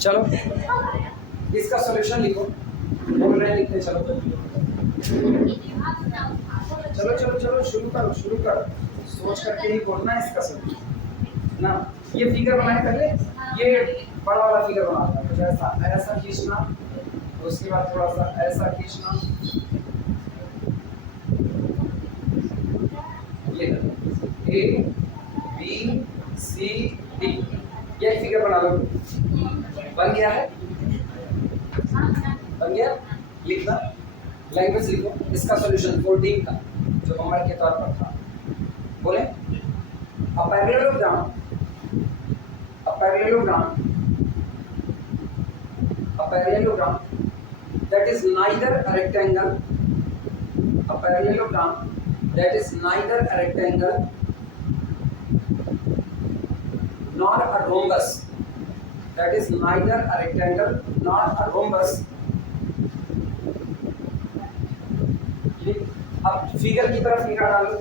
चलो इसका सॉल्यूशन लिखो, बोल रहे हैं लिखते, चलो चलो चलो चलो शुरू करो, सोच करके ही बोलना है इसका सॉल्यूशन ना। ये फिगर बनाने पहले, ये बड़ा वाला फिगर बनाना है, कुछ ऐसा ऐसा खींचना, उसके बाद थोड़ा सा ऐसा खींचना, ये ए बी सी डी, ये फिगर बना लो। बन गया है, बन गया। लिखना, लैंग्वेज लिखो, इसका सॉल्यूशन 14 का जो होमवर्क के तौर पर था। बोले a parallelogram that is neither a rectangle, a parallelogram that is neither a rectangle nor a rhombus, that is neither a rectangle nor a rhombus। अब फिगर की तरफ निगाह डालो,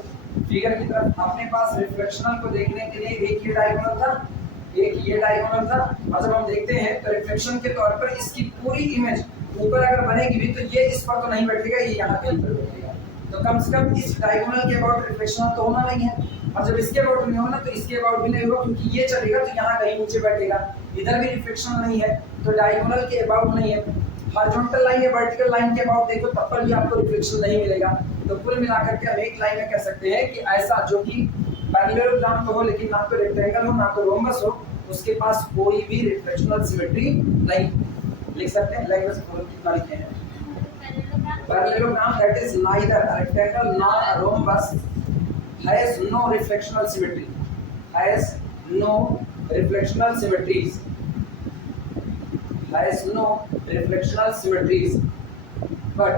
फिगर की तरफ अपने पास रिफ्लेक्शनल को देखने के लिए एक ये डायगोनल था, एक ये डायगोनल था, और जब हम देखते हैं तो रिफ्लेक्शन के तौर पर इसकी पूरी इमेज ऊपर अगर बनेगी भी तो ये इस पर तो नहीं बैठेगा, ये यहाँ कहीं पर बैठेगा। तो कम से कम इस डायगोनल के अबाउट रिफ्लेक्शन तो होना नहीं है, और जब इसके अबाउट नहीं होगा तो इसके अबाउट भी नहीं होगा, क्योंकि ये चलेगा तो यहाँ कहीं नीचे बैठेगा, इधर भी रिफ्लेक्शन नहीं है तो डायगोनल के अबाउट नहीं है। हॉरिजॉन्टल लाइन या वर्टिकल लाइन के अबाउट देखो तब पर भी आपको रिफ्लेक्शन नहीं मिलेगा। तो कुल मिलाकर के हम एक लाइन में कह सकते हैं कि ऐसा जो कि पैरेललोग्राम तो हो लेकिन ना तो रेक्टेंगल हो ना तो रोम्बस हो, उसके पास कोई भी रिफ्लेक्शनल सिमेट्री नहीं। लिख सकते हैं लैंग्वेज बोल कितना लिखे हैं, parallelogram that is neither a rectangle nor a rhombus has no reflectional symmetry, has no reflectional symmetries, has no reflectional symmetries, but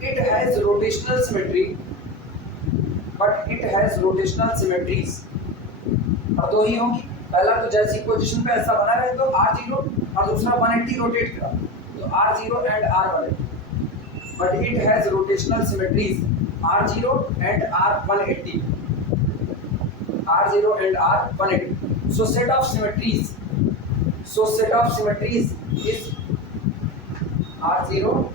it has rotational symmetry, but it has rotational symmetries। और दो ही होंगी, पहला तो जैसी position पे ऐसा बना रहे तो r0 और दूसरा 180 रोटेट करा तो r0 and r180, but it has rotational symmetries r0 and r180, r0 and r180। So set of symmetries is r0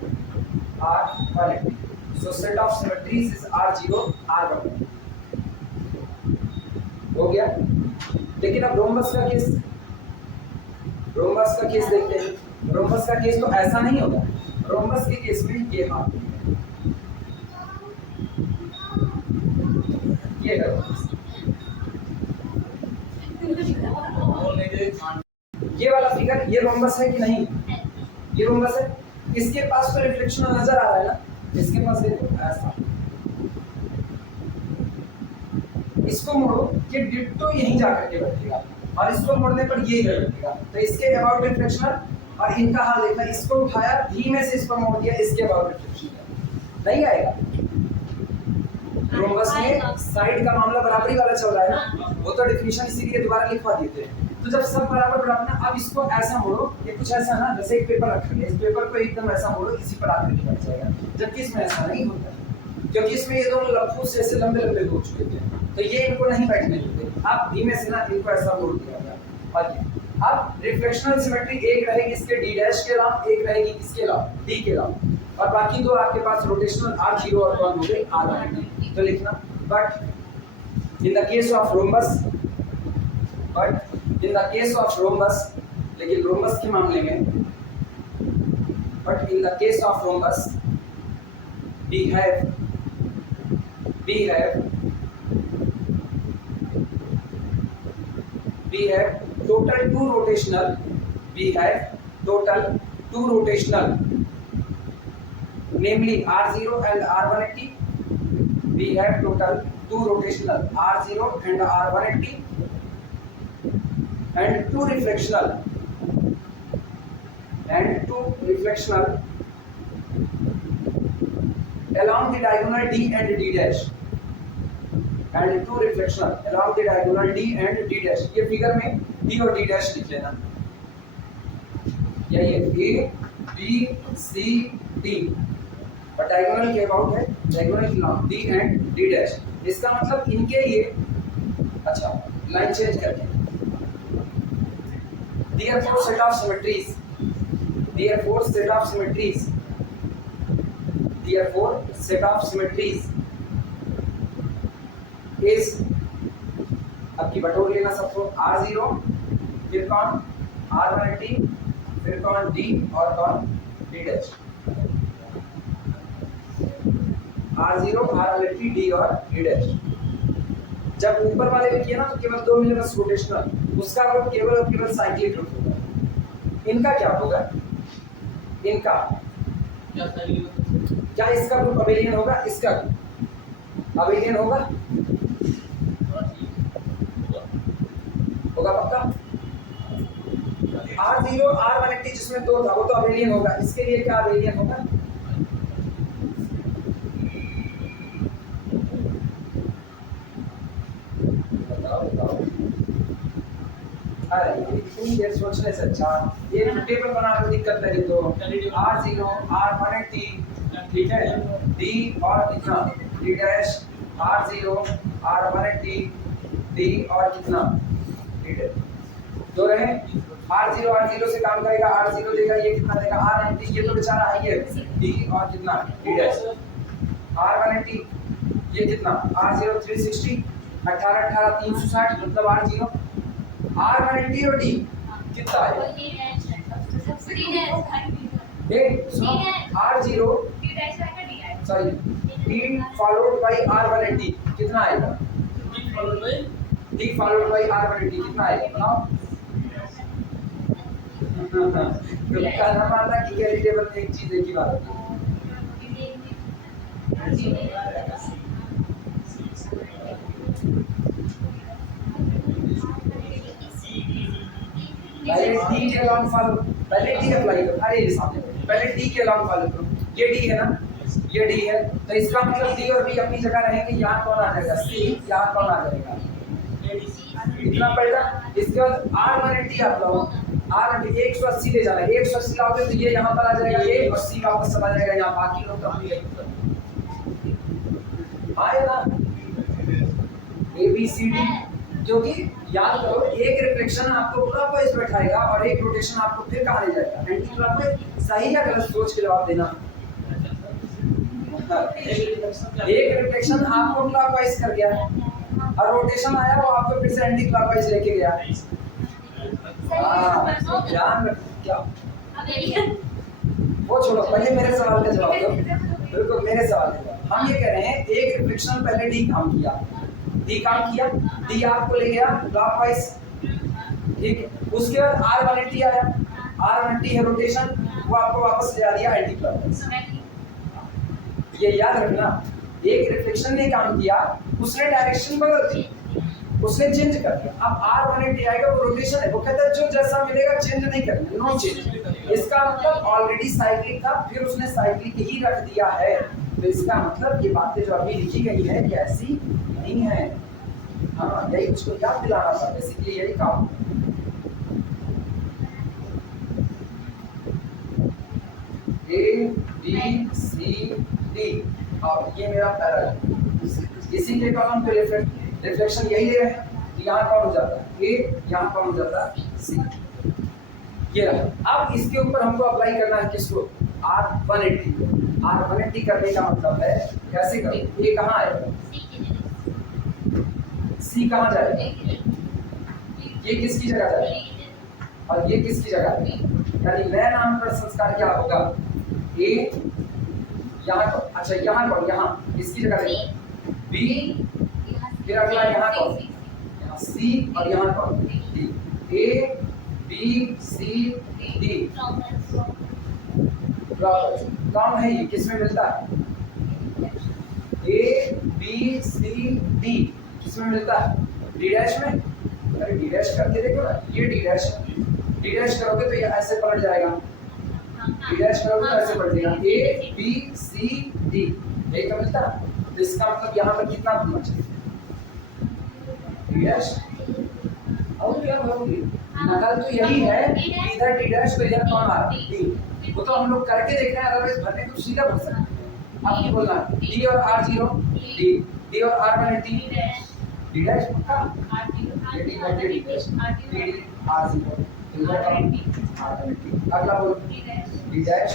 r180। So set of symmetries is r0 r180। हो गया। लेकिन अब रोम्बस का case देखते हैं। Rhombus का case तो ऐसा नहीं होगा, रोम्बस के केस में ये हाथ ये है, ये वाला फिगर, ये रोम्बस है कि नहीं, ये रोम्बस है, इसके पास तो रिफ्लेक्शन नजर आ रहा है ना, इसके पास देखो ऐसा, इसको मोड़ो ये डिट्टो यहीं जाकर के बैठेगा और इसको मोड़ने पर ये इधर बैठेगा, तो इसके अबाउट रिफ्लेक्शन। और इनका हाल देखना, इसको उठाया धीमे से इस पर मोड़ दिया, इसके अबाउट रिफ्लेक्शन नहीं आएगा। रोम्बस में साइड का मामला बराबरी वाला चल रहा है ना, वो तो डेफिनेशन इसीलिए दोबारा लिखवा देते हैं। तो जब सब बराबर बराबर ना, अब इसको ऐसा मोड़ो, ये कुछ ऐसा ना जैसे एक पेपर रखा है, इस पेपर को एकदम ऐसा मोड़ो, इसी पर आकर के बैठ जाएगा, जबकि इसमें ऐसा नहीं होता, क्योंकि इसमें ये दोनों लंबू से ऐसे लंबे लंबे हो चुके थे, तो ये इनको नहीं बैठने देते। आप धीमे से ना इनको ऐसा मोड़ दिया गया। अब रिफ्लेक्शनल सिमेट्री एक रहेगी इसके डी डैश के अलावा, एक रहेगी किसके अलावा, डी के अलावा, और बाकी दो आपके पास रोटेशनल r0 और 1 हो गए r1। तो लिखना but in the case of rhombus, लेकिन रोम्बस के मामले में, but in the case of rhombus we have total two rotational, namely r0 and r180। we have total two rotational r0 and r180 and two reflectional along the diagonal d and d dash, and two reflectional along the diagonal d and d dash। ये figure में d और d dash लिख लेना, यही है a b c d, और diagonal के about है diagonal long D and D dash. इसका मतलब इनके लिए अच्छा लाइन चेंज करके therefore set of symmetries therefore set of symmetries therefore set of symmetries is अब की बटोर लेना सबको R0 फिर कौन R180 फिर कौन D और कौन D dash R0 R180 D और D डैश। जब ऊपर वाले में किया ना तो केवल दो मिलेगा रोटेशनल, उसका ग्रुप केवल और केवल साइक्लिक ग्रुप होगा। इनका क्या होगा, इनका क्या इसका ग्रुप अबेलियन होगा, इसका अबेलियन होगा पक्का। R0 R180 जिसमें दो था वो तो अबेलियन होगा, इसके लिए क्या अबेलियन होगा, अरे इतनी देर सोचने से अच्छा ये टेबल बनाने में दिक्कत नहीं। तो R0 R180 ठीक है D और कितना D dash R0 R180 D और कितना D डैश दो रहे। R0 से काम करेगा, R0 देगा, ये कितना देगा R90, ये तो बेचारा आई है D और कितना D डैश R180 ये कितना R0 360 18 18 360 मतलब R0 R180 और D कितना है सुनो R0 sorry D followed by R180 कितना आएगा D फॉलोड बाय R180 कितना आएगा बनाओ। तो कहना मानना कि कैरी टेबल में एक चीज एक ही बात है। पहले D के लॉन्ग फॉलो पहले D अप्लाई करो, अरे ये सामने पहले D के लॉन्ग फॉलो करो, ये D है ना, ये D है तो इसका मतलब D और B अपनी जगह रहेंगे। यहाँ कौन आ जाएगा C, यहाँ कौन आ जाएगा इतना पड़ेगा। इसके बाद R180 आप लो, R180 180 ले जाना है, 180 लाओगे तो ये यहाँ पर आ जाएगा ये और C वापस चला जाएगा यहाँ, बाकी लोग तो हम यही आए ना A B C D, क्योंकि याद करो एक रिफ्लेक्शन आपको क्लॉकवाइज बैठाएगा और एक रोटेशन आपको फिर कहाँ ले जाएगा एंटी क्लॉकवाइज। सही या गलत सोच के जवाब देना। एक रिफ्लेक्शन आपको क्लॉकवाइज कर गया और रोटेशन आया वो आपको फिर से एंटी क्लॉकवाइज लेके गया। ध्यान रख क्या वो छोड़ो, पहले मेरे सवाल का जवाब दो। बिल्कुल मेरे सवाल का जवाब हम ये कह रहे हैं एक रिफ्लेक्शन पहले D काम किया, D काम किया, D आपको ले गया क्लॉकवाइज ठीक है। उसके बाद R180 आया, R180 है रोटेशन, वो आपको वापस ले आ दिया एंटी क्लॉकवाइज। ये याद रखना एक रिफ्लेक्शन ने काम किया, उसने डायरेक्शन बदल दी, उसने चेंज कर दिया। अब R180 आएगा वो रोटेशन है, वो कहता है जो जैसा मिलेगा चेंज नहीं करना, नो चेंज। इसका मतलब ऑलरेडी साइक्लिक था फिर उसने साइक्लिक ही रख दिया है। तो इसका मतलब ये बातें जो अभी लिखी गई है ये ऐसी नहीं है। हाँ यही उसको याद दिलाना था, बेसिकली यही काम। A B C D और ये मेरा पैरल, इसी के कॉलम पे रिफ्लेक्शन यही ले रहे हैं। यहाँ कौन हो जाता है A, यहाँ कौन हो जाता है C, ये रहा। अब इसके ऊपर हमको अप्लाई करना है किसको R180 को। R180 करने का मतलब है कैसे करें, A कहाँ आएगा C कहाँ जाएगा, ये किसकी जगह जाएगा और ये किसकी जगह जाएगा। यानी नया नाम पर संस्कार क्या होगा A यहाँ को, अच्छा यहाँ कौन, यहाँ इसकी जगह जाएगा B, फिर अगला यहाँ कौन, यहाँ C और यहाँ कौन D। A B C D कौन है ये, किसमें मिलता है A B C D किसमें मिलता है D डैश में। अरे D डैश करके देखो ना, ये D डैश है, D डैश करोगे तो ये ऐसे पलट जाएगा, D डैश करोगे तो ऐसे पलट जाएगा A B C D एक का मिलता है। तो इसका मतलब यहाँ पर कितना होना चाहिए D डैश। और क्या भरोगे, नकल तो यही है इधर D डैश तो इधर कौन आ रहा है D। वो तो हम लोग करके देख रहे हैं, अदरवाइज भरने को सीधा भर सकते हैं। आपकी बोलना डी और आर जीरो, डी डी और आर मैंने डी डी डैश पक्का, डी बटे D dash D D R zero, R मैंने डी। अगला बोल डी डैश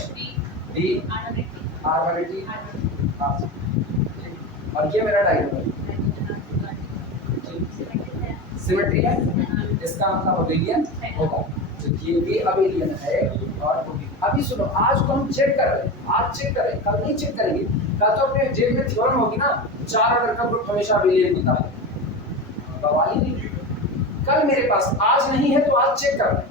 डी आर मैंने डी आर, और ये मेरा डायगोनल सिमेट्री है, इसका मतलब अबेलियन होगा, तो ये भी अबेलियन है और वो भी। अभी सुनो, आज तो हम चेक कर रहे हैं, आज चेक करें, कल नहीं चेक करेंगे। कल तो अपने जेब में थ्योरम होगी ना, 4 ऑर्डर का ग्रुप हमेशा अबेलियन होता है, बवाल ही नहीं। कल मेरे पास, आज नहीं है तो आज चेक कर रहे हैं,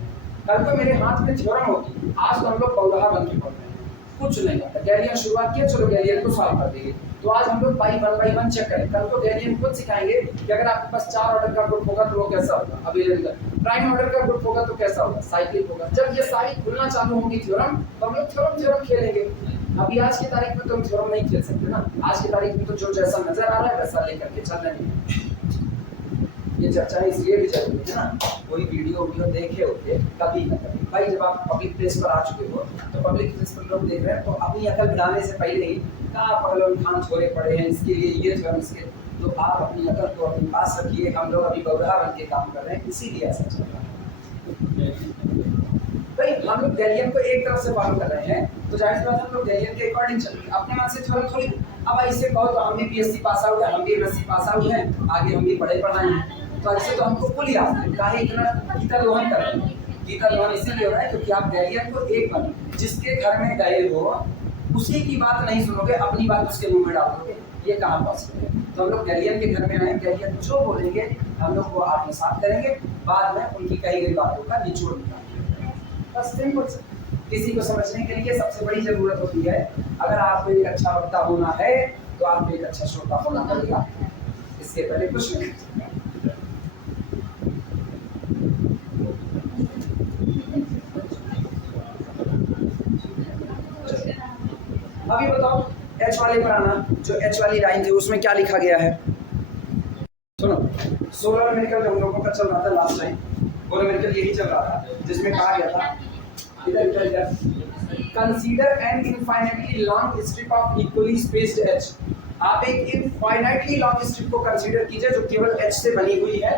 कल तो मेरे हाथ में थ्योरम होगी, आज तो हम लोग पौधा बन के पढ़ रहे हैं, कुछ नहीं आता। गैलियन शुरुआत किया, चलो गैलियन को सॉल्व कर देंगे, तो आज हम लोग बाई वन चेक करें। कल को गैलियन खुद सिखाएंगे कि अगर आपके पास 4 ऑर्डर का ग्रुप होगा तो वो कैसा होगा, अबेलियन का। प्राइम ऑर्डर का ग्रुप होगा तो कैसा होगा, साइक्लिक होगा। जब ये सारी खुलना चालू होंगी थ्योरम, तो हम लोग थ्योरम खेलेंगे। अभी आज की तारीख में तो हम थ्योरम नहीं खेल सकते ना, आज की तारीख में तो जो जैसा नजर आ रहा है वैसा लेकर के चल रहे हैं। ये चर्चा इसलिए भी जरूरी है ना, कोई वीडियो देखे होते कभी ना कभी। भाई जब आप पब्लिक प्लेस पर आ चुके हो, तो पब्लिक प्लेस पर लोग देख रहे हैं, तो अपनी अकल बढ़ाने से पहले ही कहाँ पहलवान खान छोड़े पड़े हैं इसके लिए, ये थ्योरम इसके, तो आप अपनी अकल को अपने पास रखिए। हम लोग अभी बौरा बन के काम कर रहे हैं, इसीलिए ऐसा चल रहा है। भाई हम लोग गैलियन को एक तरफ से फॉलो कर रहे हैं, तो जाहिर सी बात है हम लोग गैलियन के अकॉर्डिंग चलेंगे, अपने मन से थ्योरम थोड़ी। अब ऐसे कहो तो हम भी बीएससी पास आउट है, हम भी एमएससी पास आउट हैं, आगे हम भी पढ़े पढ़ाए हैं, तो ऐसे तो हमको फुल याद है। काहे इतना गीता दोहन कर रहे हैं, गीता दोहन इसीलिए हो रहा है क्योंकि आप गैलियन को एक बार जिसके घर में गए हो उसी की बात नहीं सुनोगे, अपनी बात उसके मुंह में डाल दोगे, ये कहाँ पॉसिबल है। तो हम लोग गैलियन के घर में आए, गैलियन जो बोलेंगे हम लोग वो आत्मसात करेंगे, बाद में उनकी कही गई बातों का निचोड़ निकालेंगे, बस सिंपल। किसी को समझने के लिए सबसे बड़ी जरूरत होती है, अगर आपको एक अच्छा वक्ता होना है तो आपको एक अच्छा श्रोता होना पड़ेगा, इसके पहले कुछ नहीं। अभी बताओ एच वाले पर आना, जो एच वाली लाइन थी उसमें क्या लिखा गया है, सुनो। सोलर मेडिकल हम लोगों का चल रहा था लास्ट टाइम, सोलर मेडिकल यही चल रहा था जिसमें कहा गया था, इधर consider N infinitely long strip of equally spaced H. आप एक इनफाइनाइटली लॉन्ग स्ट्रिप को कंसीडर कीजिए जो केवल एच से बनी हुई है,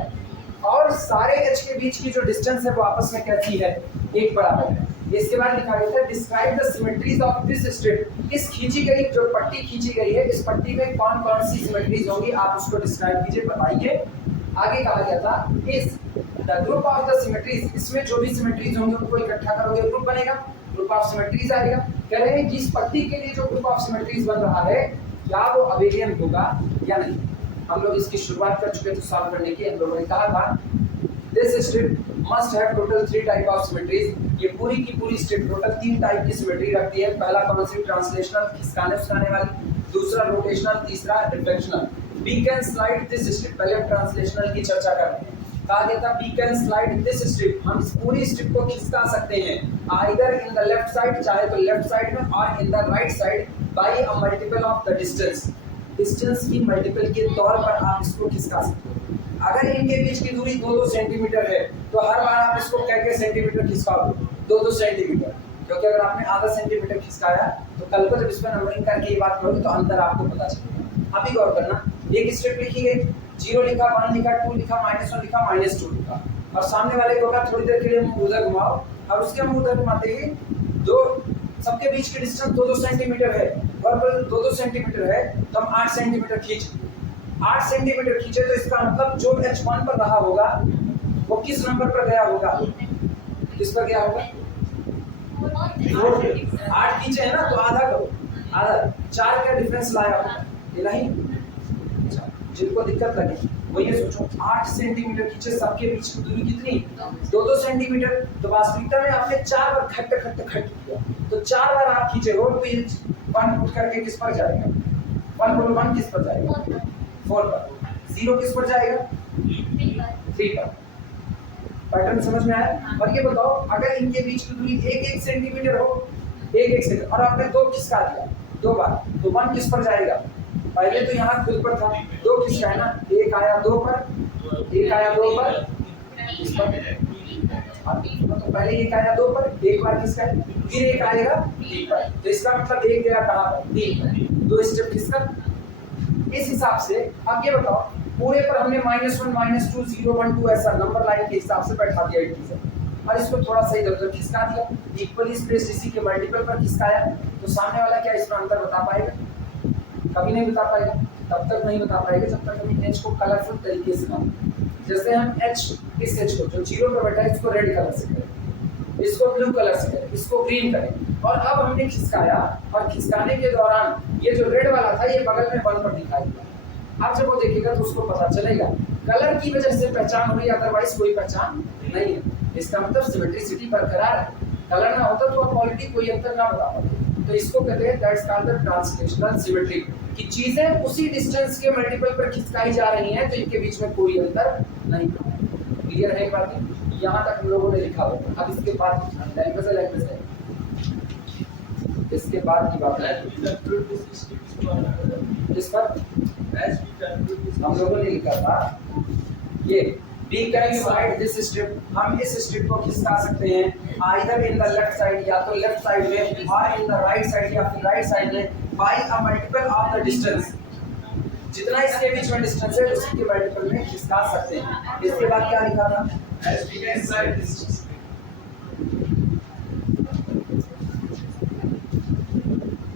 और सारे एच के बीच की जो डिस्टेंस है वो आपस में कैसी है, एक बराबर है। इसके बाद लिखा गया है describe the symmetries of this strip. इस खींची गई जो पट्टी खींची गई है, इस पट्टी में कौन कौन सी सिमेट्रीज होंगी, आप उसको डिस्क्राइब कीजिए, बताइए। आगे कहा गया था इस the group of the symmetries, इसमें जो भी सिमेट्रीज होंगे उनको इकट्ठा करोगे ग्रुप बनेगा, ग्रुप ऑफ सिमेट्रीज आएगा। कह रहे हैं जिस पट्टी के लिए जो ग्रुप ऑफ सिमेट्रीज बन रहा है क्या वो अबेलियन होगा या नहीं। हम लोग इसकी शुरुआत कर चुके थे सॉल्व करने की, हम लोगों ने कहा था this strip must have total 3 type of symmetries. ये पूरी की पूरी स्ट्रिप टोटल 3 टाइप की सिमेट्री रखती है। पहला कौन सी, ट्रांसलेशनल, खिसकाने फुसकाने वाली, दूसरा रोटेशनल, तीसरा reflectional. We can slide this strip, पहले हम ट्रांसलेशनल की चर्चा कर रहे हैं। कहा गया था we can slide this strip, हम इस पूरी स्ट्रिप को खिसका सकते हैं either in the left side, चाहे तो लेफ्ट साइड में, और in the right side by a multiple of the distance, distance की मल्टीपल के तौर पर आप इसको खिसका सकते हो। अगर इनके बीच की दूरी 2-2 सेंटीमीटर है तो हर बार आप इसको क्या सेंटीमीटर खिसकाओगे, 2-2 सेंटीमीटर, क्योंकि अगर आपने आधा सेंटीमीटर खिसकाया तो कल को जब इस पर नंबरिंग करके ये बात करोगे तो अंतर आपको पता चलेगा। अभी गौर करना, एक स्ट्रिप लिखी गई, 0 लिखा, 1 लिखा, 2 लिखा, -1 लिखा, -2 लिखा, और सामने वाले को कहा थोड़ी देर के लिए मुंह उधर घुमाओ, और उसके मुंह उधर घुमाते ही दो सबके बीच की डिस्टेंस 2-2 सेंटीमीटर है, और 2-2 सेंटीमीटर है तो हम 8 सेंटीमीटर खींच 8 सेंटीमीटर खींचे, तो इसका मतलब जो H1 पर रहा होगा वो किस नंबर पर गया होगा, किस पर गया होगा, 8 खींचे है ना, तो आधा करो, आधा 4 का डिफरेंस लाया होगा, ये नहीं। जिनको दिक्कत लगी वो ये सोचो 8 सेंटीमीटर खींचे, सबके बीच की दूरी कितनी, 2-2 सेंटीमीटर, तो वास्तविकता में आपने 4 बार खट किया, तो 4 बार आप खींचे हो तो ये 1 पुट करके किस पर जाएगा, 1 किस पर जाएगा, 4 पर, 0 किस पर जाएगा, 3 पर। पैटर्न समझ में आया। और ये बताओ अगर इनके बीच की दूरी 1-1 सेंटीमीटर हो, 1-1 सेंटीमीटर, और आपने 2 खिसका दिया 2 बार, तो 1 किस पर जाएगा, पहले तो यहाँ खुद पर था, 2 खिसका है ना, 1 आया 2 पर, 1 आया 2 पर, इस पर तो पहले एक आया 2 पर, एक बार किसका है, फिर एक आएगा 3 पर, तो इसका मतलब एक गया कहाँ पर, 3 पर, 2 स्टेप किसका। इस हिसाब से अब ये बताओ पूरे पर हमने -1 -2 0 1 2 ऐसा नंबर लाइन के हिसाब से बैठा दिया इंटीजर, और इसको थोड़ा सा इधर उधर खिसका दिया, इक्वली स्पेस इसी के मल्टीपल पर खिसकाया, तो सामने वाला क्या इसमें अंतर बता पाएगा, कभी नहीं बता पाएगा, तब तक नहीं बता पाएगा जब तक हम एच को कलरफुल तरीके से ना, जैसे हम एच इस एच को जो 0 पर बैठा है इसको रेड कलर से करें, इसको ब्लू कलर से करें, इसको ग्रीन करें, और अब हमने खिसकाया, और खिसकाने के दौरान ये जो रेड वाला था ये बगल में 1 पर दिखाई दिया, अब जब वो देखेगा तो उसको पता चलेगा कलर की वजह से पहचान हो रही है, अदरवाइज कोई पहचान नहीं है, इसका मतलब सिमेट्रिसिटी बरकरार है, कलर ना होता तो क्वालिटी कोई अंतर ना बता पाते, तो इसको कहते हैं that's called the translational symmetry, कि चीजें उसी डिस्टेंस के मल्टीपल पर खिसकाई जा रही हैं तो इनके बीच में कोई अंतर नहीं। क्लियर है बात, यहाँ तक हम लोगों ने लिखा होगा। अब इसके बाद लैंग्वेज है, इसके बाद की बात है इस पर हम लोगों ने लिखा था ये we can slide this strip, हम इस स्ट्रिप को खिसका सकते हैं either in the left side या तो लेफ्ट साइड में, और in the right side या फिर राइट साइड में by a multiple of the distance, जितना इसके बीच में डिस्टेंस है उसी के मल्टीपल में खिसका सकते हैं। इसके बाद क्या लिखा था, as we can slide this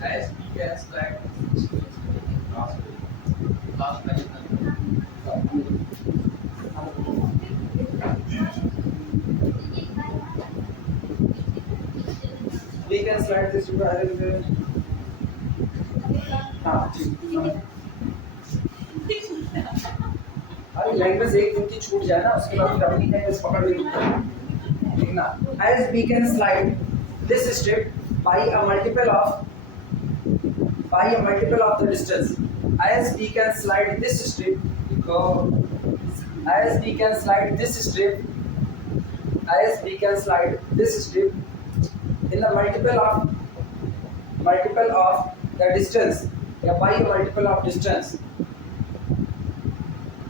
as we can slide we can slide this to अरे लैंग्वेज एक दिन की छूट जाए ना, उसके बाद फिर अपनी लैंग्वेज पकड़ लेंगे, देखना as we can slide this strip by a multiple of the distance, as we can slide this strip as we can slide this strip in the multiple of the distance या by a multiple of distance,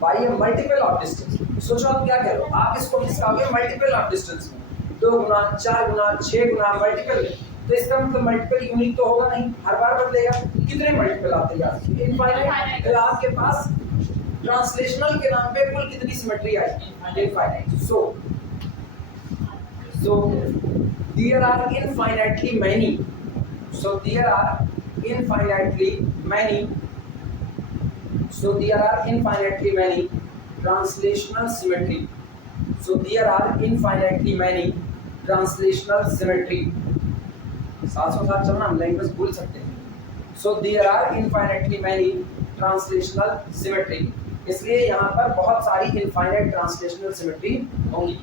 by a multiple of distance, सोचो आप क्या कह रहे हो, आप इसको खिसकाओगे multiple of distance में, 2 गुना 4 गुना 6 गुना मल्टीपल में, तो इसका मतलब मल्टीपल यूनिक तो होगा नहीं, हर बार बदलेगा, कितने मल्टीपल आते हैं इनफाइनाइट, तो आपके पास ट्रांसलेशनल के नाम पे कुल कितनी सिमेट्री आएगी, infinite. So there are infinitely many translational symmetry, साथ चलना, हम लैंग्वेज भूल सकते हैं। So there are infinitely many translational symmetry, इसलिए यहाँ पर बहुत सारी infinite translational symmetry होंगी।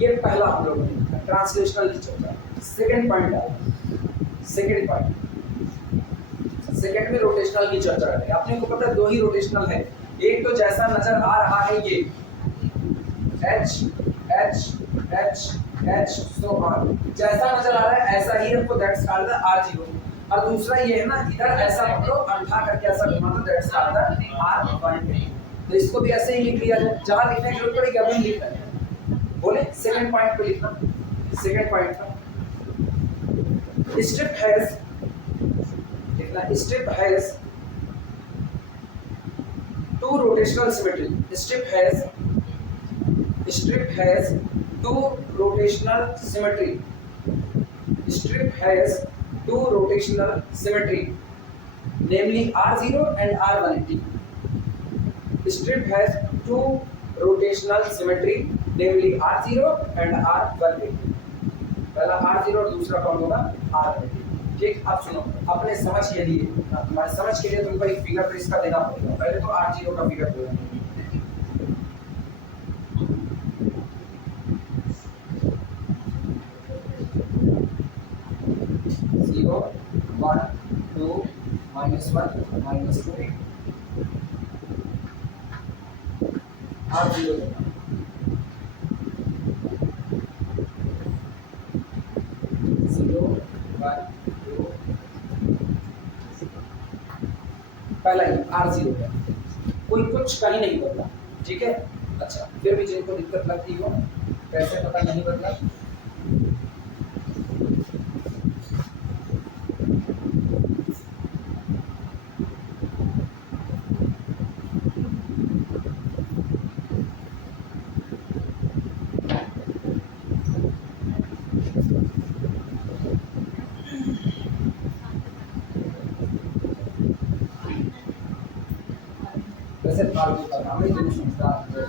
ये पहला हम लोगों ने ट्रांसलेशनल की चर्चा। सेकंड में रोटेशनल की चर्चा करेंगे। आपने को पता है 2 ही रोटेशनल है, एक तो जैसा नजर आ रहा है ये H H H H so on, जैसा नजर आ रहा है ऐसा ही हमको दैट्स कॉल्ड द R0, और दूसरा ये है ना इधर ऐसा पकड़ो अंधा करके ऐसा घुमा दो दैट्स कॉल्ड द R1, तो इसको भी ऐसे ही लिख लिया जाए, जहां लिखने की जरूरत पड़ेगी अभी लिख लेंगे। बोले सेकंड पॉइंट पे लिखना, सेकंड पॉइंट का strip has, लिखना strip has 2 rotational symmetry, strip has 2 rotational symmetry, namely R0 and R180, strip has 2 rotational symmetry namely R0 and R180, पहला R0 और दूसरा कौन होगा R180। ठीक, अब सुनो, अपने समझ के लिए, तुम्हारे समझ के लिए तुमको एक फिगर पर इसका देना पड़ेगा, पहले तो R0 का फिगर दो, 0 1 2 -1 -2 R0 पहला ही R0 है, कोई कुछ कहीं नहीं बदला। ठीक है, अच्छा फिर भी जिनको दिक्कत लगती हो कैसे पता नहीं बदला? वैसे फालतू का काम है, तुम समझदार हो।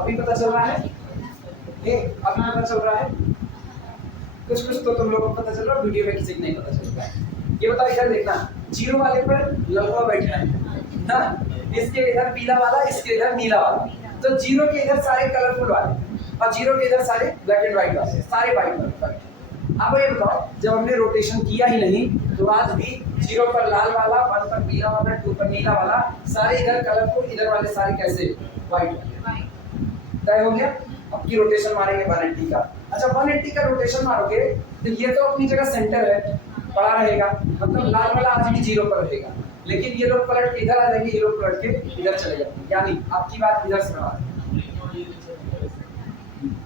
अभी पता चल रहा है? अभी पता चल रहा है? कुछ कुछ तो तुम लोगों को पता चल रहा है, वीडियो में किसी को नहीं पता चल रहा है। ये बताओ, इधर देखना, जीरो वाले पर लड़का बैठा है ना, इसके इधर पीला वाला, इसके इधर नीला वाला। तो जीरो के इधर सारे कलरफुल वाले और जीरो के इधर सारे ब्लैक एंड व्हाइट वाले, सारे व्हाइट वाले। अब ये बताओ, जब हमने रोटेशन किया ही नहीं तो आज भी जीरो पर लाल वाला, वन पर पीला वाला, टू पर नीला वाला, सारे इधर कलरफुल, इधर वाले सारे कैसे व्हाइट वाले। तय हो गया। अब की रोटेशन मारेंगे 180 का। अच्छा 180 का रोटेशन मारोगे तो ये तो अपनी जगह सेंटर है, पड़ा रहेगा, मतलब लाल वाला आज भी जीरो पर रहेगा, लेकिन ये लोग पलट के इधर आ जाएंगे, ये लोग पलट के इधर चले जाएंगे, यानी आपकी बात इधर से बना।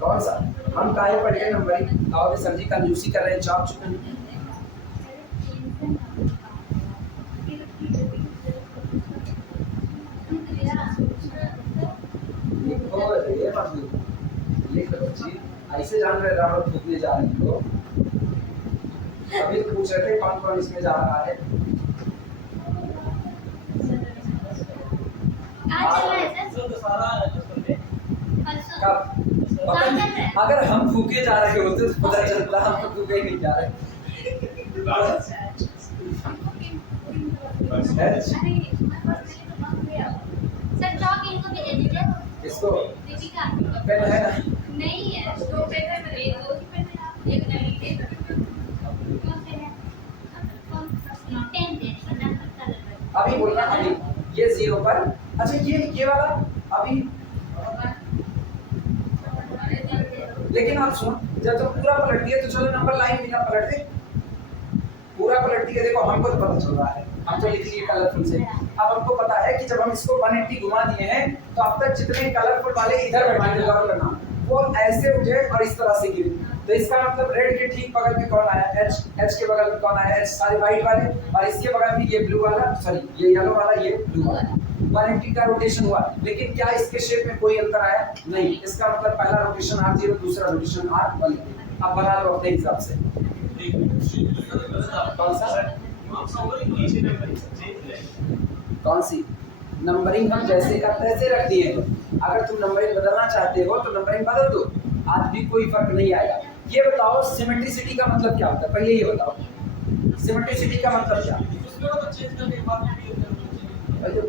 कौन सा? हम काहे पढ़ के नंबरिंग आओगे सर जी, कंजूसी कर रहे हैं, चाप चुके हैं। ऐसे जान रहे रावण फूकने जा रहे हैं, तो अभी पूछ रहे थे कौन कौन इसमें जा रहा है। कब? अगर हम फूके जा रहे होते तो पता चलता, हम तो फूके ही नहीं जा रहे। इसको पेन है ना? नहीं है, तो पेन है, अभी बोलना, अभी ये जीरो पर। अच्छा ये वाला अभी, लेकिन आप सुनो, जब तुम पूरा पलट दिए तो चलो नंबर लाइन बिना पलट दे, पूरा पलट दिए। देखो हमको तो पता चल रहा है, हम तो लिख लिए कलरफुल से। अब हमको पता है कि जब हम इसको 180 घुमा दिए हैं तो अब तक जितने कलरफुल वाले इधर बैठे थे, गौर करना, वो ऐसे उठे और इस तरह से गिरे। तो इसका मतलब रेड के ठीक बगल में कौन आया? एच। एच के बगल में कौन आया? एच। सारे व्हाइट वाले, और इसके बगल में ये ब्लू वाला, सॉरी ये येलो वाला, ये ब्लू वाला। 180 का रोटेशन हुआ, लेकिन क्या इसके शेप में कोई अंतर आया? नहीं। इसका मतलब पहला रोटेशन R0, दूसरा रोटेशन R1। अब बना लो अपने हिसाब से। कौन सा? कौन सी नंबरिंग? हम जैसे का तैसे रख दिए। अगर तुम नंबरिंग बदलना चाहते हो तो नंबरिंग बदल दो, आज भी कोई फर्क नहीं आएगा। ये बताओ सिमेट्रिसिटी का मतलब क्या होता है? पहले ये बताओ सिमेट्रिसिटी का मतलब क्या?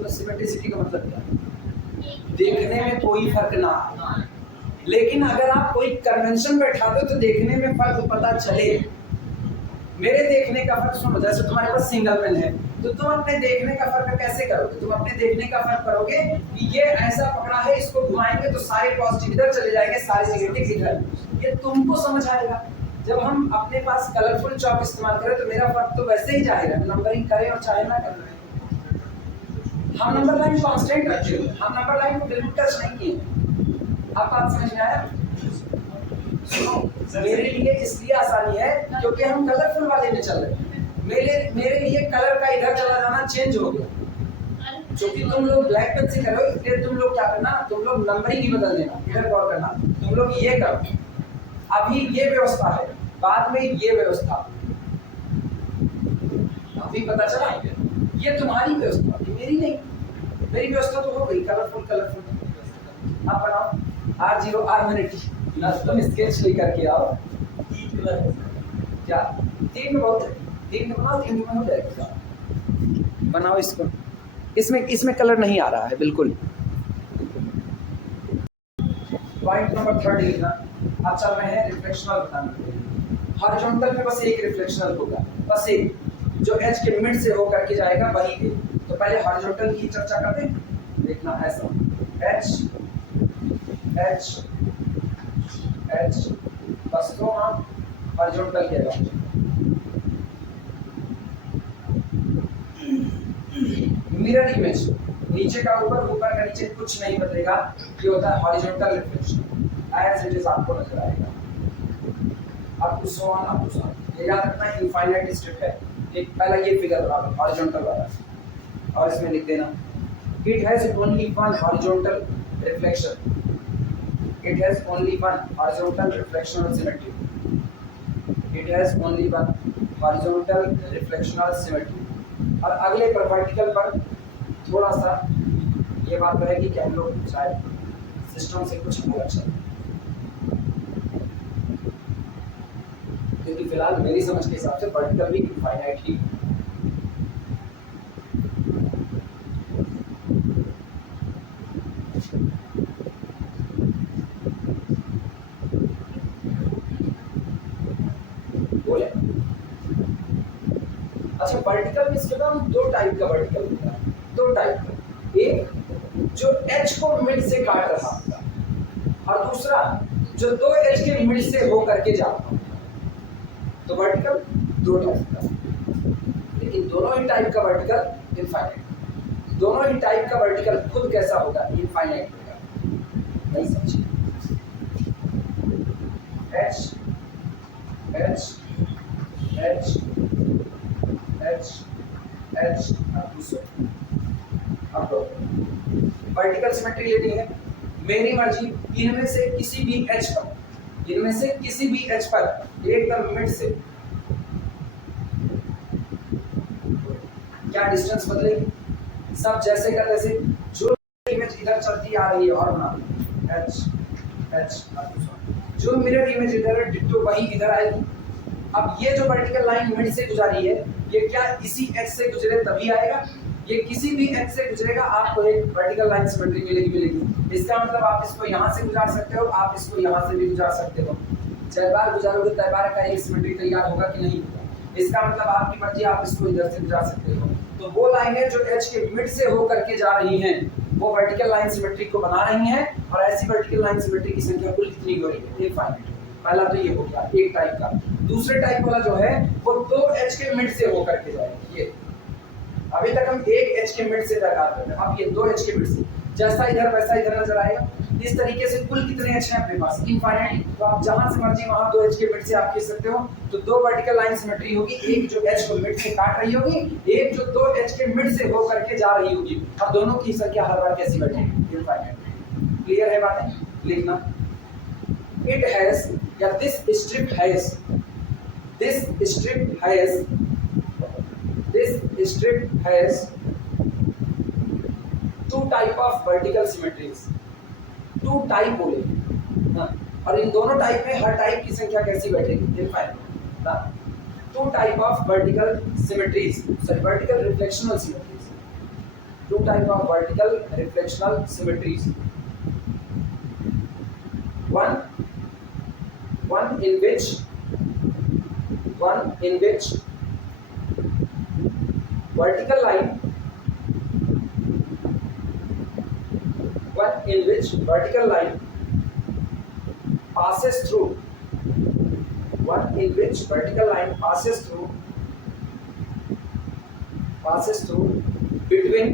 सिमेट्रिसिटी का मतलब क्या? देखने में कोई फर्क ना आए, लेकिन अगर आप कोई कन्वेंशन बैठा दो तो देखने में फर्क पता चले। मेरे देखने का फर्क सुनो, जैसे तुम्हारे पास सिंगल पेन है तो तुम अपने देखने का फर्क कैसे करोगे? तुम अपने देखने का फर्क करोगे कि ये ऐसा पकड़ा है, इसको घुमाएंगे तो सारे पॉजिटिव इधर चले जाएंगे, सारे नेगेटिव इधर। ये तुमको समझ आएगा। जब हम अपने पास कलरफुल चॉक इस्तेमाल करें तो मेरा फर्क तो वैसे ही जाएगा, नंबरिंग करें और चाहे ना करें। हम नंबर लाइन कांस्टेंट रखते हो, हम नंबर लाइन को बिल्कुल टच नहीं किए। आप बात समझ में आया? सुनो, मेरे लिए इसलिए आसानी है क्योंकि हम कलरफुल वाले में चल रहे हैं। मेरे लिए कलर का इधर चला जाना चेंज हो गया, क्योंकि तुम लोग ब्लैक पेन से करो, इसलिए तुम लोग क्या करना, तुम लोग नंबरिंग ही बदल देना। इधर गौर करना, तुम लोग ये करो, अभी ये व्यवस्था है, बाद में ये व्यवस्था। अभी पता चला, ये तुम्हारी व्यवस्था, मेरी नहीं। मेरी व्यवस्था तो हो गई कलरफुल कलरफुल। आप बनाओ R0 R180 ना, तुम स्केच लेकर के आओ। क्या 3 में बहुत है, 3 में बनाओ, 3 में हो जाएगा। बनाओ इसको, इसमें कलर नहीं आ रहा है बिल्कुल। पॉइंट नंबर 3 लिखना। आप चल रहे हैं रिफ्लेक्शन बताने के लिए। हॉरिजॉन्टल पे बस एक रिफ्लेक्शनल होगा, बस एक, जो एच के मिड से होकर के जाएगा वही एक। तो पहले हॉरिजॉन्टल की चर्चा करते हैं, देखना ऐसा एच एच एच, बस तो हम हॉरिजॉन्टल कहलाएंगे। मिरर इमेज, नीचे का ऊपर, ऊपर का नीचे, कुछ नहीं बदलेगा, ये होता है horizontal reflection, as it is आपको नजर आएगा। Up to so on, up to so on, ये याद रखना इनफाइनाइट स्ट्रिप है। एक पहला ये फिगर बना लो हॉरिजॉन्टल वाला, और इसमें लिख देना it has only one horizontal reflection, it has only one horizontal reflectional symmetry, it has only one horizontal reflectional symmetry। और अगले पर वर्टिकल पर थोड़ा सा ये बात रहेगी कि हम लोग शायद सिस्टम से कुछ अलग चल, क्योंकि फिलहाल मेरी समझ के हिसाब से वर्टिकल भी इनफाइनाइट ही, बोले। अच्छा, वर्टिकल में इसके बाद दो टाइप का वर्टिकल होता है, दो टाइप का, एक जो एच को मिड से काट रहा होता है, और दूसरा जो दो एच के मिड से हो करके जा रहा होता है। तो वर्टिकल दो टाइप का, लेकिन दोनों ही टाइप का वर्टिकल इनफाइनाइट, दोनों ही टाइप का वर्टिकल खुद कैसा होगा, इनफाइनाइट होगा। नहीं समझिए, H H H H H, अब दो वर्टिकल सिमेट्री लेनी है, मेरी मर्जी, इनमें से किसी भी एच पर, इनमें से किसी भी एच पर एकदम मिड से क्या डिस्टेंस बदलेगी, सब जैसे का तैसे, जो इमेज इधर चलती आ रही है और बना एच एच, जो मिरर इमेज इधर है डिट्टो वही इधर आएगी। अब ये जो वर्टिकल लाइन मिड से गुजारी है, ये क्या इसी एच से गुजरे तभी आएगा, ये किसी भी एच से गुजरेगा, आपको एक वर्टिकल लाइन सिमेट्री मिलेगी। इसका मतलब आप इसको यहाँ से गुजार सकते हो, आप इसको यहाँ से भी गुजार सकते हो, चाहे बार गुजारोगे तय बार का एक सिमेट्री तैयार होगा कि नहीं होगा, इसका मतलब आपकी मर्जी, आप इसको इधर से गुजार सकते हो। तो वो लाइनें जो एच के मिड से हो करके जा रही हैं, वो वर्टिकल लाइन सिमेट्री को बना रही हैं, और ऐसी वर्टिकल लाइन सिमेट्री की संख्या कुल कितनी हो रही है, इनफाइनाइट। पहला तो ये हो गया एक टाइप का। दूसरे टाइप वाला जो है वो दो एच के मिड से होकर के जाएगी। ये अभी तक हम एक एच के मिड से लगा रहे हैं, अब ये दो एच के मिड से, जैसा इधर वैसा इधर नजर आएगा। इस तरीके से कुल कितने एच हैं अपने पास, इनफाइनाइट। तो आप जहां से मर्जी वहां दो एच के मिड से आप खींच सकते हो। तो दो वर्टिकल लाइन सिमेट्री होगी, एक जो एच को मिड से काट रही होगी, एक जो दो एच के मिड से होकर के जा रही होगी। अब दोनों की संख्या हर बार कैसी बैठेगी, इनफाइनाइट। क्लियर है बातें, लिखना it has, या this strip has, this strip has, this strip has two type of vertical symmetries, two type बोले ना, और इन दोनों टाइप में हर टाइप की संख्या कैसी बैठेगी, इनफाइनाइट ना। two type of vertical symmetries, sorry, vertical reflectional symmetries, two type of vertical reflectional symmetries, one in which vertical line, one in which vertical line passes through, one in which vertical line passes through between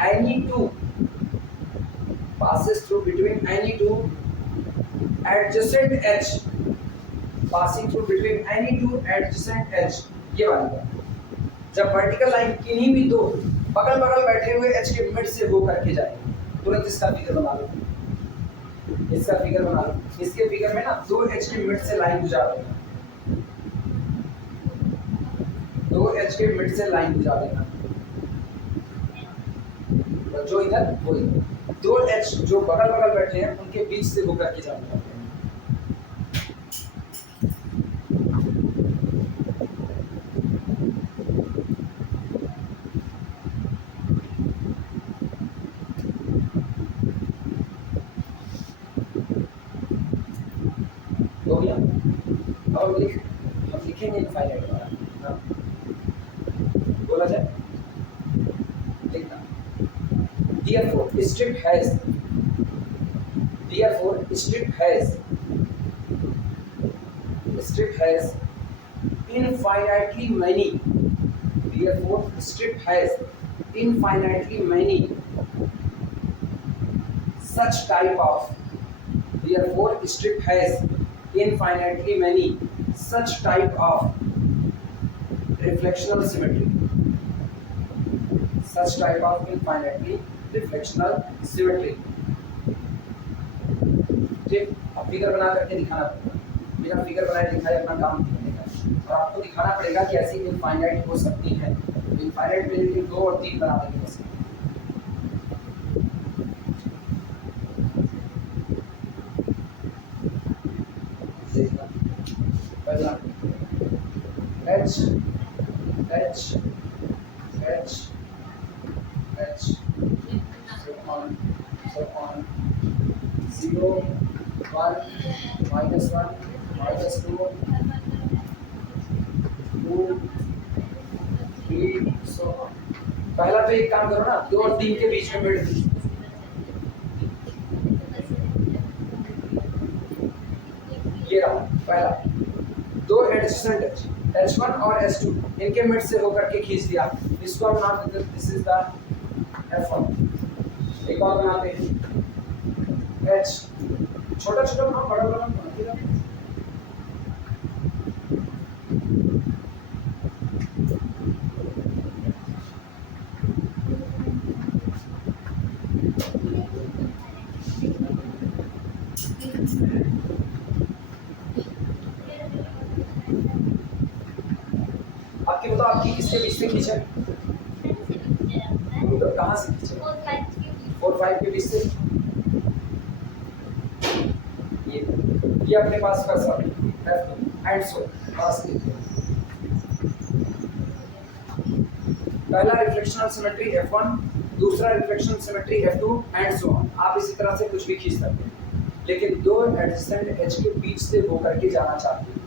any two, passes through between any two adjacent edge, passing through between any two adjacent edge। ये वाली बात, जब vertical line किन्हीं भी दो बगल बगल बैठे हुए एच के मिड से हो करके जाएगी, तुरंत इसका फिगर बना लो, इसका फिगर बना लो। इसके फिगर में ना दो एच के मिड से लाइन गुजार देना, दो एच के मिड से लाइन गुजार देना, जो इधर वो इधर, दो एच जो बगल बगल बैठे हैं उनके बीच से होकर के जाना है। हम लिखेंगे इनफाइनाइट वाला। हाँ, बोला जाए, लिखना। Therefore, strip has infinitely many. Therefore, strip has infinitely many such type of. Therefore, strip has infinitely many such type of reflectional symmetry. Such type of infinitely reflectional symmetry. ठीक, अब फिगर बना करके दिखाना पड़ेगा। बिना फिगर बनाए दिखाए अपना काम नहीं बनेगा, और आपको दिखाना पड़ेगा कि ऐसी इनफाइनाइट हो सकती है। इनफाइनाइट में लेकिन 2 और 3 बना देंगे बस। देखना पहला H H H H so on 0 1 -1 -2 2 3 so on। पहला तो एक काम करो ना, 2 और 3 के बीच में मिड ये रहा पहला। 2 एडजेसेंट H1 और H2 इनके मिड से होकर के खींच दिया, इसको हम नाम देते हैं दिस इज द F1। एक और बनाते हैं H, छोटा छोटा बनाओ, बड़ा बड़ा बनाओ। आपकी बताओ, आपकी किसके बीच से खींचे? तो कहाँ से खींचे? 4 5 के बीच से। ये अपने पास कर सकते एंड सो पास। पहला रिफ्लेक्शनल सिमेट्री F1, दूसरा reflectional symmetry F2 and so on. आप इसी तरह से कुछ भी खींच सकते हैं, लेकिन 2 एडजेसेंट H के बीच से होकर के जाना चाहते हैं।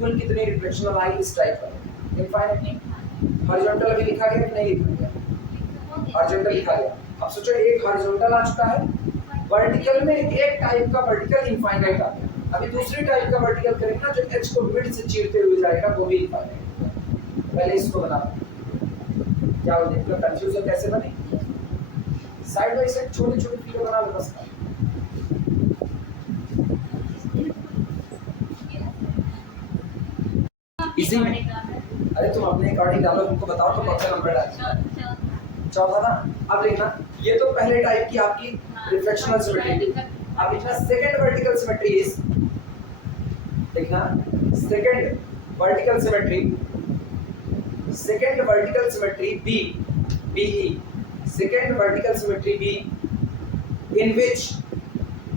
कुल कितनी रिफ्लेक्शनल आई इस टाइप पर? इनफाइनाइटली। हॉरिजॉन्टल अभी लिखा गया कि नहीं लिखा गया? हॉरिजॉन्टल लिखा गया। अब सोचो एक हॉरिजॉन्टल आ चुका है, वर्टिकल में एक टाइप का वर्टिकल इनफाइनाइट आ गया। अभी दूसरी टाइप का वर्टिकल करेंगे ना, जो H को मिड से चीरते हुए जाएगा, वो भी इनफाइनाइट। पहले इसको बना क्या हो देखो कंफ्यूजन कैसे बने। साइड बाय साइड छोटे छोटे फिगर बना लो बस। इसी में अरे तुम अपने अकॉर्डिंग डालो, तुमको बताओ तो कौन सा नंबर डालना। चौथा ना। अब देखना, ये तो पहले टाइप की आपकी रिफ्लेक्शनल सिमेट्री। अब लिखना सेकंड वर्टिकल सिमेट्री इज, देखना second vertical symmetry B BE second vertical symmetry B इन विच,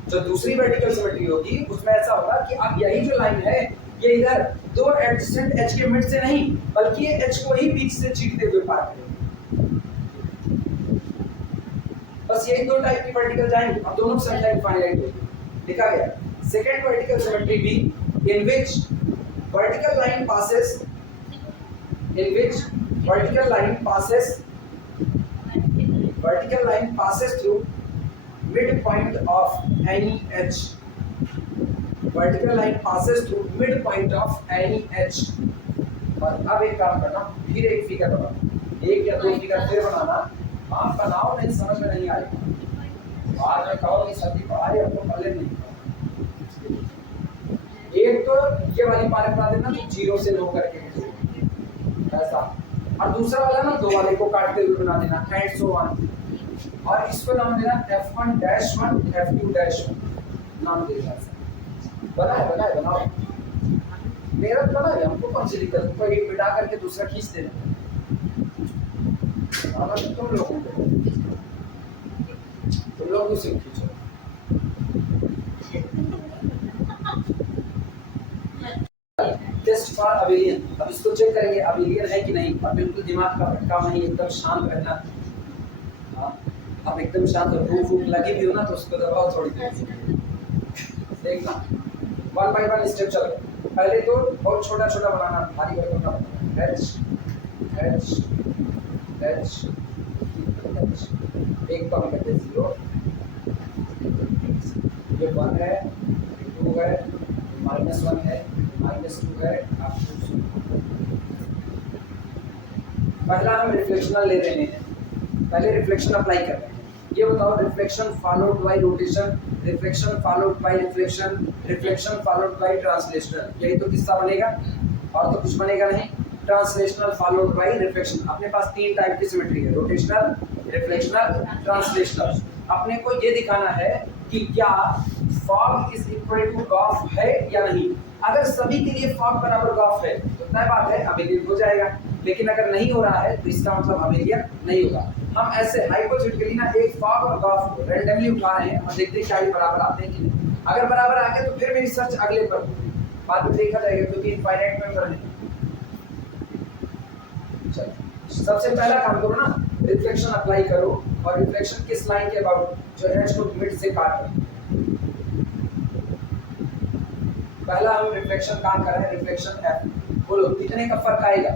जो दूसरी वर्टिकल सिमेट्री होगी उसमें ऐसा होगा कि अब यही जो लाइन है ये इधर 2 एडजेसेंट H के मिड से नहीं, बल्कि ये H को ही बीच से चीरते हुए पार करेगी। बस यही 2 टाइप की वर्टिकल जाएंगे, अब दोनों की संख्या इनफाइनाइट होगी। लिखा गया second vertical symmetry B in which vertical line passes through midpoint of any H. Vertical line passes through midpoint of any H। और अब एक काम करना, फिर एक फिगर बनाना, एक या 2 फिगर फिर बनाना। आप बनाओ, नहीं समझ में नहीं आएगा, बाद में कहो कि सभी पढ़ाई आपको पहले नहीं। एक तो ये वाली पार्ट बना देना, तो 0 से लो करके ऐसा, और दूसरा वाला ना 2 वाले को काटते हुए बना देना एंड सो ऑन। और इसको नाम देना F1-1 F2-1 नाम देना। बनाओ मेरा बना है, हमको कौन सी दिक्कत? कोई एक मिटा करके दूसरा खींच देना, तुम लोग उसे खींचो। Test for abelian. अब इसको चेक करेंगे अबेलियन है कि नहीं, और बिल्कुल दिमाग का भटका नहीं, एकदम शांत रहना। अब एकदम शांत हो, भूख लगी भी हो ना तो उसको दबाओ थोड़ी देर, देखना 1 by 1 स्टेप चलो। पहले तो बहुत छोटा छोटा बनाना, भारी वर्गों का बनाना, एच एच एच एच, एक तो हम कहते हैं जीरो, ये 1 है, ये 2 है, -1 है, -2 है, आप पहला हम रिफ्लेक्शनल ले रहे हैं, पहले रिफ्लेक्शन अप्लाई कर रहे हैं। ये बताओ, reflection followed by rotation, reflection followed by reflection, reflection followed by translational, यही तो किस्सा बनेगा और तो कुछ बनेगा नहीं। ट्रांसलेशनल फॉलोड बाय रिफ्लेक्शन, अपने पास 3 टाइप की सिमेट्री है, रोटेशनल, रिफ्लेक्शनल, ट्रांसलेशनल। अपने को ये दिखाना है कि क्या fog is equal to gof है या नहीं। अगर सभी के लिए फॉग बराबर गॉफ है तो तय बात है अबेलियन हो जाएगा, लेकिन अगर नहीं हो रहा है तो इसका मतलब अबेलियन नहीं होगा। हम ऐसे हाइपोथेटिकली ना एक फॉग और गॉफ को रैंडमली उठा रहे हैं और देखते हैं क्या ये बराबर आते हैं कि नहीं। अगर बराबर आ गए तो फिर मेरी सर्च अगले पर होगी, बाद में देखा जाएगा क्योंकि इनफाइनाइट मेंबर है। चलो सबसे पहला काम करो ना, रिफ्लेक्शन अप्लाई करो और रिफ्लेक्शन किस लाइन के अबाउट, जो एच को मिड से काट रहे हैं। पहला हम रिफ्लेक्शन काम कर रहे हैं, रिफ्लेक्शन एफ। बोलो कितने का फर्क आएगा,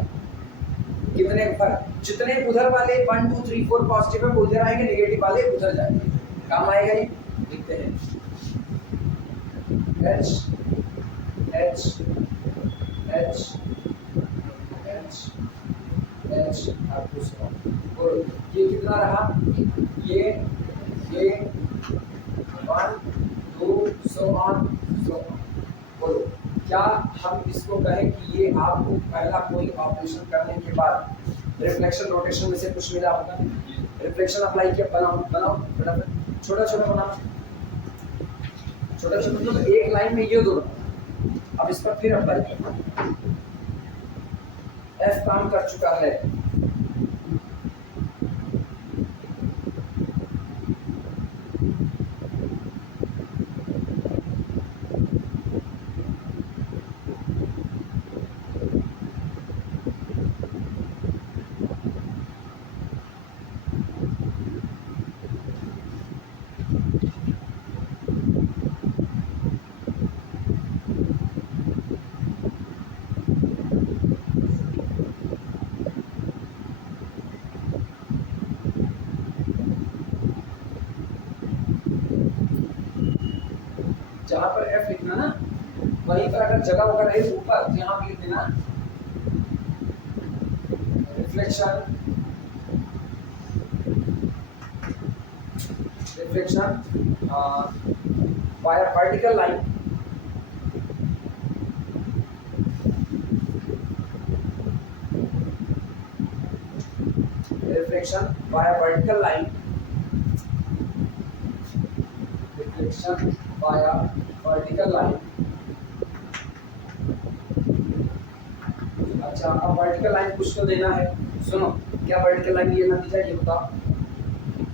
कितने का फर्क, जितने उधर वाले 1 2 3 4 पॉजिटिव है वो उधर आएंगे, नेगेटिव वाले उधर जाएंगे, काम आएगा। ये लिखते हैं H H H H H, आप पूछो बोलो ये कितना रहा, ये 1 2 सो ऑन। बोलो क्या हम इसको कहें कि ये आपको पहला कोई ऑपरेशन करने के बाद रिफ्लेक्शन रोटेशन में से कुछ मिला होगा, रिफ्लेक्शन अप्लाई किया, बनाओ बनाओ फटाफट, छोटा छोटा बनाओ, छोटा छोटा, तो एक लाइन में ये दोनों। अब इस पर फिर अप्लाई करना, एफ काम कर चुका है, जहां पर एफ लिखना ना वहीं पर अगर जगह होगा रहे ऊपर तो यहाँ पे लिख देना reflection, reflection via vertical line, reflection via vertical line, reflection via vertical line. अच्छा अब वर्टिकल लाइन कुछ तो देना है, सुनो क्या वर्टिकल लाइन ये नतीजा ये बताओ,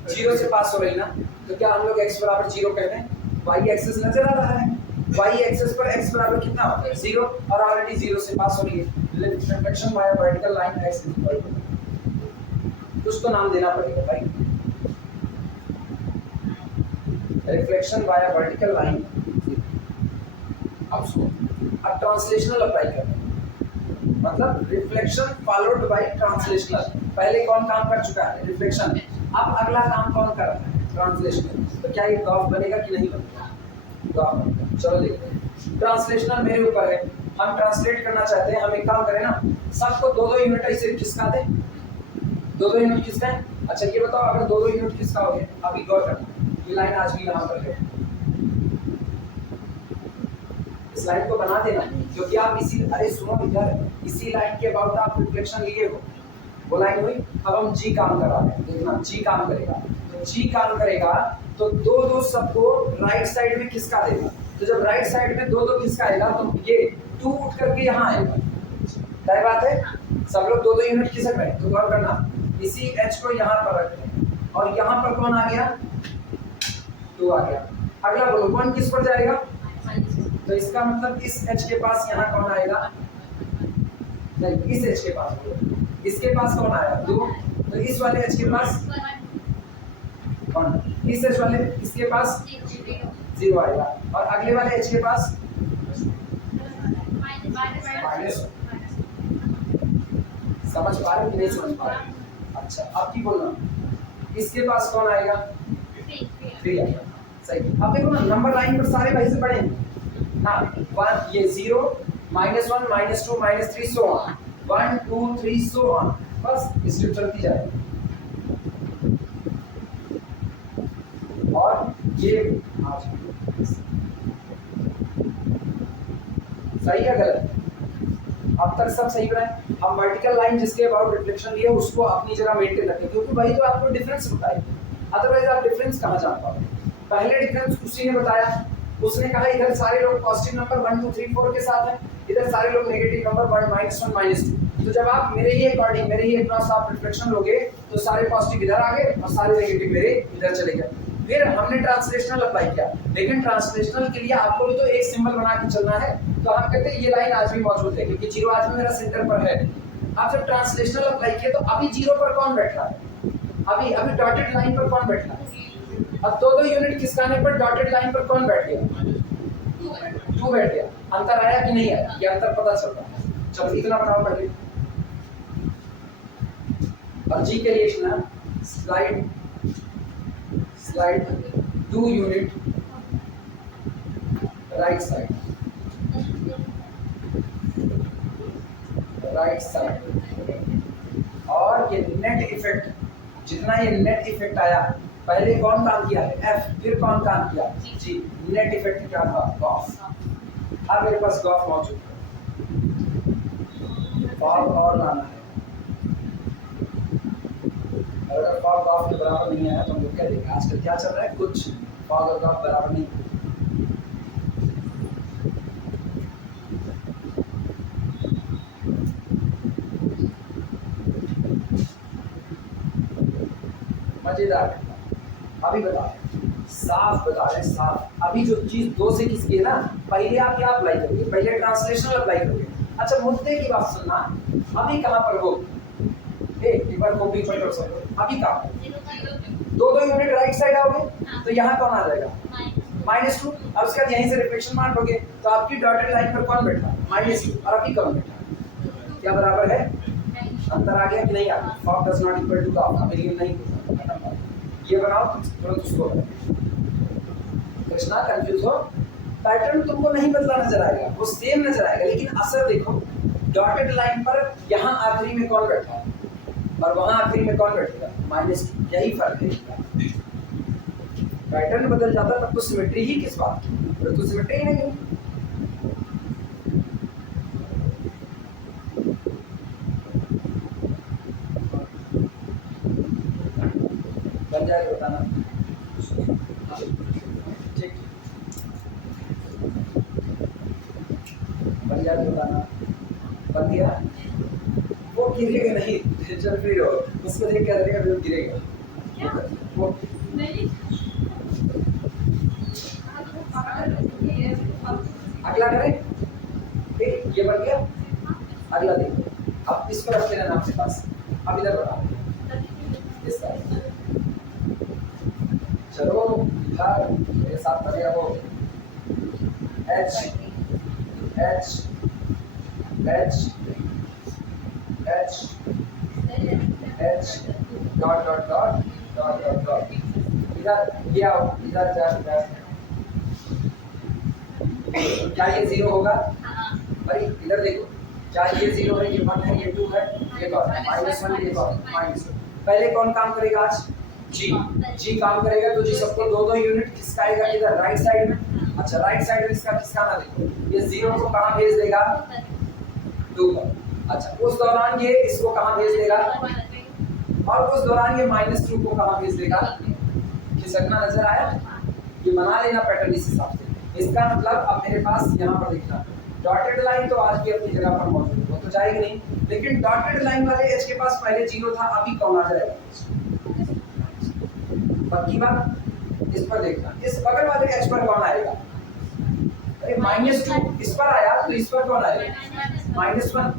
0 से पास हो रही ना, तो क्या हम लोग x बराबर 0 कहते हैं, y एक्सिस नजर आ रहा है, y एक्सिस पर x बराबर कितना होता है 0, और ऑलरेडी 0 से पास हो रही है, reflection via vertical line x equal to, कुछ तो नाम देना पड़ेगा भाई, रिफ्लेक्शन वाया वर्टिकल लाइन। अब सुनो, अब ट्रांसलेशनल अप्लाई करना, मतलब रिफ्लेक्शन फॉलोड बाय ट्रांसलेशनल। पहले कौन काम कर चुका है, रिफ्लेक्शन, अब अगला काम कौन कर रहा है, ट्रांसलेशनल। तो क्या ये गॉफ बनेगा कि नहीं बनेगा, गॉफ बनेगा। चलो देखते हैं, ट्रांसलेशनल मेरे ऊपर है, हम ट्रांसलेट करना चाहते हैं, हम एक काम करें ना, सबको 2-2 यूनिट ऐसे खिसका दें, 2-2 यूनिट खिसका है। अच्छा ये बताओ अगर 2-2 यूनिट खिसका हो गया, अभी गौर करना, ये लाइन आज भी यहाँ पर है, इस लाइन को बना देना, क्योंकि आप इसी, अरे सुनो इधर, इसी लाइन के अबाउट आप रिफ्लेक्शन लिए हो, वो लाइन हुई। अब हम जी काम करा रहे हैं, देखना जी काम करेगा, तो जी काम करेगा तो 2-2 सबको राइट साइड में खिसका देगा, तो जब राइट साइड में 2-2 खिसकाएगा तो ये 2 उठ करके यहाँ आएगा, तय बात है, सब लोग 2-2 यूनिट खिसक रहे हैं, तो गौर करना, इसी एच को यहाँ पर रख रहे हैं और यहाँ पर कौन आ गया, 2 आ गया। अगला बोलो 1 किस पर जाएगा, तो इसका मतलब इस एच के पास यहाँ कौन आएगा, नहीं इस एच के पास, इसके पास कौन आया 2, तो इस वाले एच के पास कौन, इस एच वाले इसके पास 0 आएगा, और अगले वाले एच के पास माइनस, समझ पा रहे हो कि नहीं समझ पा रहे? अच्छा अब की बोलना, इसके पास कौन आएगा? 3 आएगा। सही। अब देखो ना नंबर लाइन पर सारे वही से पढ़े हैं। हाँ 1 ये 0 -1 -2 -3 सो ऑन 1 2 3 सो ऑन, बस स्टेप चलती जाए। और ये सही है गलत? अब तक सब सही बनाए। हम वर्टिकल लाइन जिसके अबाउट रिफ्लेक्शन लिए उसको अपनी जगह मेंटेन रखें, क्योंकि वही तो आपको डिफरेंस बताए, अदरवाइज आप डिफरेंस कहाँ जान पाओगे। पहले डिफरेंस उसी ने बताया, उसने कहा इधर सारे लोग पॉजिटिव नंबर 1 2 3 4 के साथ हैं, इधर सारे लोग नेगेटिव नंबर 1 -1 -2। तो जब आप मेरे ही अकॉर्डिंग मेरे ही अक्रॉस आप रिफ्लेक्शन लोगे तो सारे पॉजिटिव इधर आ गए और सारे नेगेटिव मेरे इधर चले गए। फिर हमने ट्रांसलेशनल अप्लाई किया, लेकिन ट्रांसलेशनल के लिए आपको भी तो एक सिंबल बना के चलना है। तो हम कहते हैं ये लाइन आज भी मौजूद है क्योंकि 0 आज भी मेरा सेंटर पर है। अब जब ट्रांसलेशनल अप्लाई किया तो अभी 0 पर कौन बैठ रहा है? अभी अभी डॉटेड लाइन पर कौन बैठ रहा है? अब दो यूनिट खिसकाने पर डॉटेड लाइन पर कौन बैठ गया? 2 बैठ गया। अंतर आया कि नहीं आया? ये अंतर पता चल रहा है। चलो इतना बताओ पहले। और जी के लिए ना स्लाइड 2 यूनिट राइट साइड और ये नेट इफेक्ट, जितना ये नेट इफेक्ट आया, पहले कौन काम किया है? एफ, फिर कौन काम किया? जी। नेट इफेक्ट क्या था? गॉस। अब मेरे पास गॉस मौजूद है, फॉग और लाना है। अगर फॉग गॉस के बराबर नहीं आया तो हम लोग क्या देखें? आजकल क्या चल रहा है? कुछ फॉग और गॉस बराबर नहीं। मजेदार। अभी बता साफ बता रहे, साफ। अभी जो चीज 2 से किसकी है ना, पहले आप क्या अप्लाई करोगे? पहले ट्रांसलेशनल अप्लाई करोगे। अच्छा मुद्दे की बात सुनना, अभी कहाँ पर हो? एक बार कॉपी पर कर सकते हो। अभी कहाँ? 2 यूनिट राइट साइड आओगे तो यहाँ कौन आ जाएगा? -2। अब उसके बाद यहीं से रिफ्लेक्शन मारोगे तो आपकी डॉटेड लाइन पर कौन बैठा? -2। और अभी कौन बैठा? क्या बराबर है? अंतर आ गया कि नहीं आ गया? Fog does not equal to gof. अभी ये नहीं होता। ये बनाओ तुरंत उसको। कृष्णा कंफ्यूज हो? पैटर्न तुमको नहीं बदला नजर आएगा, वो सेम नजर आएगा, लेकिन असर देखो। डॉटेड लाइन पर यहाँ आखिरी में कौन बैठा है और वहां आखिरी में कौन बैठेगा? -2। यही फर्क है। पैटर्न बदल जाता तब तो सिमेट्री ही किस बात की? फिर तो सिमेट्री नहीं है। बन जाए बताना। ठीक, बन जाए बताना। बन गया? वो गिरेगा नहीं, चल फ्री रहो। उसको देख कर देगा वो गिरेगा। वो नहीं। अगला करें। ठीक, ये बन गया। अगला देखो, अब इसको रख लेना अपने पास। अब इधर बता इसका, चलो इधर मेरे साथ बढ़िया हो। H H H H H dot dot dot dot dot dot. इधर ये आओ, इधर जा। क्या ये 0 होगा? भाई इधर देखो, क्या ये 0 है? ये 1 है, ये 2 है, ये कौन है? -1, ये कौन है? -1। पहले कौन काम करेगा आज? जी काम करेगा। तो जी सबको 2 यूनिट खिसकाएगा इधर राइट साइड में। अच्छा राइट साइड में इसका खिसकाना देखो, ये 0 को कहाँ भेज देगा? 2 पर। अच्छा उस दौरान ये इसको कहाँ भेज देगा? और उस दौरान ये -2 को कहाँ भेज देगा? खिसकना नजर आया? ये बना लेना पैटर्न इस हिसाब से। इसका मतलब अब मेरे पास यहाँ पर देखना, डॉटेड लाइन तो आज भी अपनी जगह पर मौजूद है, वो तो जाएगी नहीं, लेकिन डॉटेड लाइन वाले एच के पास पहले 0 था, अभी कौन आ जाएगा? पक्की बात। इस पर देखना, इस बगल वाले एच पर कौन आएगा? अरे -2 इस पर आया तो इस पर कौन आएगा? -1।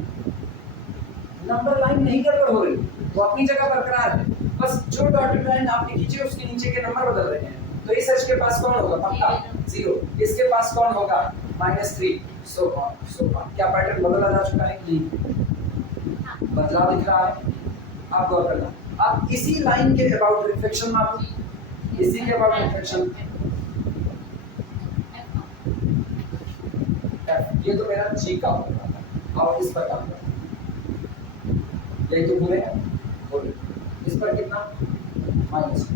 नंबर लाइन नहीं गड़बड़ हो रही, वो अपनी जगह बरकरार है। बस जो डॉटेड लाइन आपने खींचे उसके नीचे के नंबर बदल रहे हैं। तो इस एच के पास कौन होगा पक्का 0, इसके पास कौन होगा -3, सो क्या पैटर्न बदला जा चुका है कि नहीं? बदलाव दिख रहा है। आप गौर करना, आप इसी लाइन के अबाउट रिफ्लेक्शन मापो, इसी के अबाउट रिफ्लेक्शन। ये तो मेरा जी का होगा और इस पर काम करना, यही तो पूरे बोलो। इस पर कितना -2,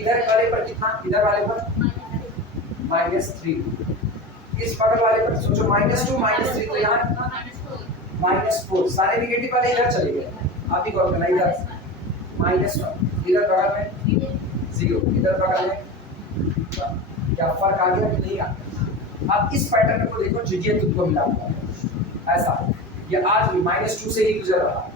इधर वाले पर कितना, इधर वाले पर -3, इस बगल वाले पर सोचो -2 -3, तो यहाँ कितना -4, सारे नेगेटिव वाले इधर चले गए। आप ही गौर करना, इधर -1, इधर बगल में 0, इधर बगल में क्या फर्क आ गया कि नहीं आ गया? आप इस पैटर्न को देखो, जिगिए तुमको मिला हुआ है ऐसा, ये आज भी -2 से ही गुजर रहा है।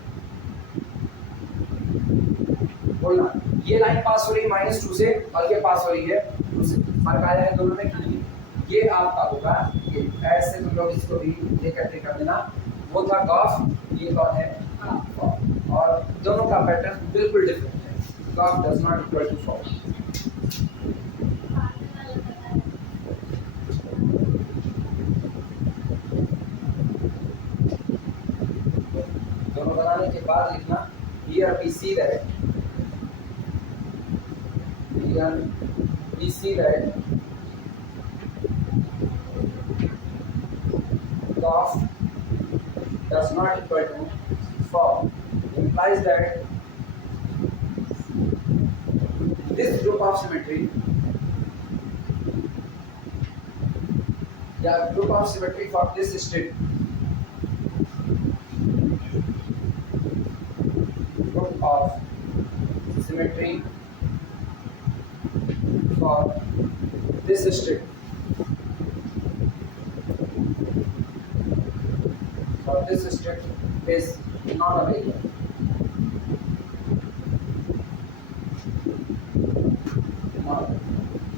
बोलना, ये लाइन पास हो रही है -2 से और ये पास हो रही है 2 से, फर्क आया है दोनों में कि नहीं? ये आपका होगा, ये ऐसे तुम लोग इसको भी इकट्ठे कर देना। वो था गॉफ, ये कौन है गॉफ, और दोनों का पैटर्न बिल्कुल डिफरेंट है। Gof does not equal to फॉर्म। दोनों बनाने के बाद लिखना, here we see that, here we see that gauge does not equal to form, implies that this group of symmetry, group of symmetry for this state, group of symmetry for this state, is not available.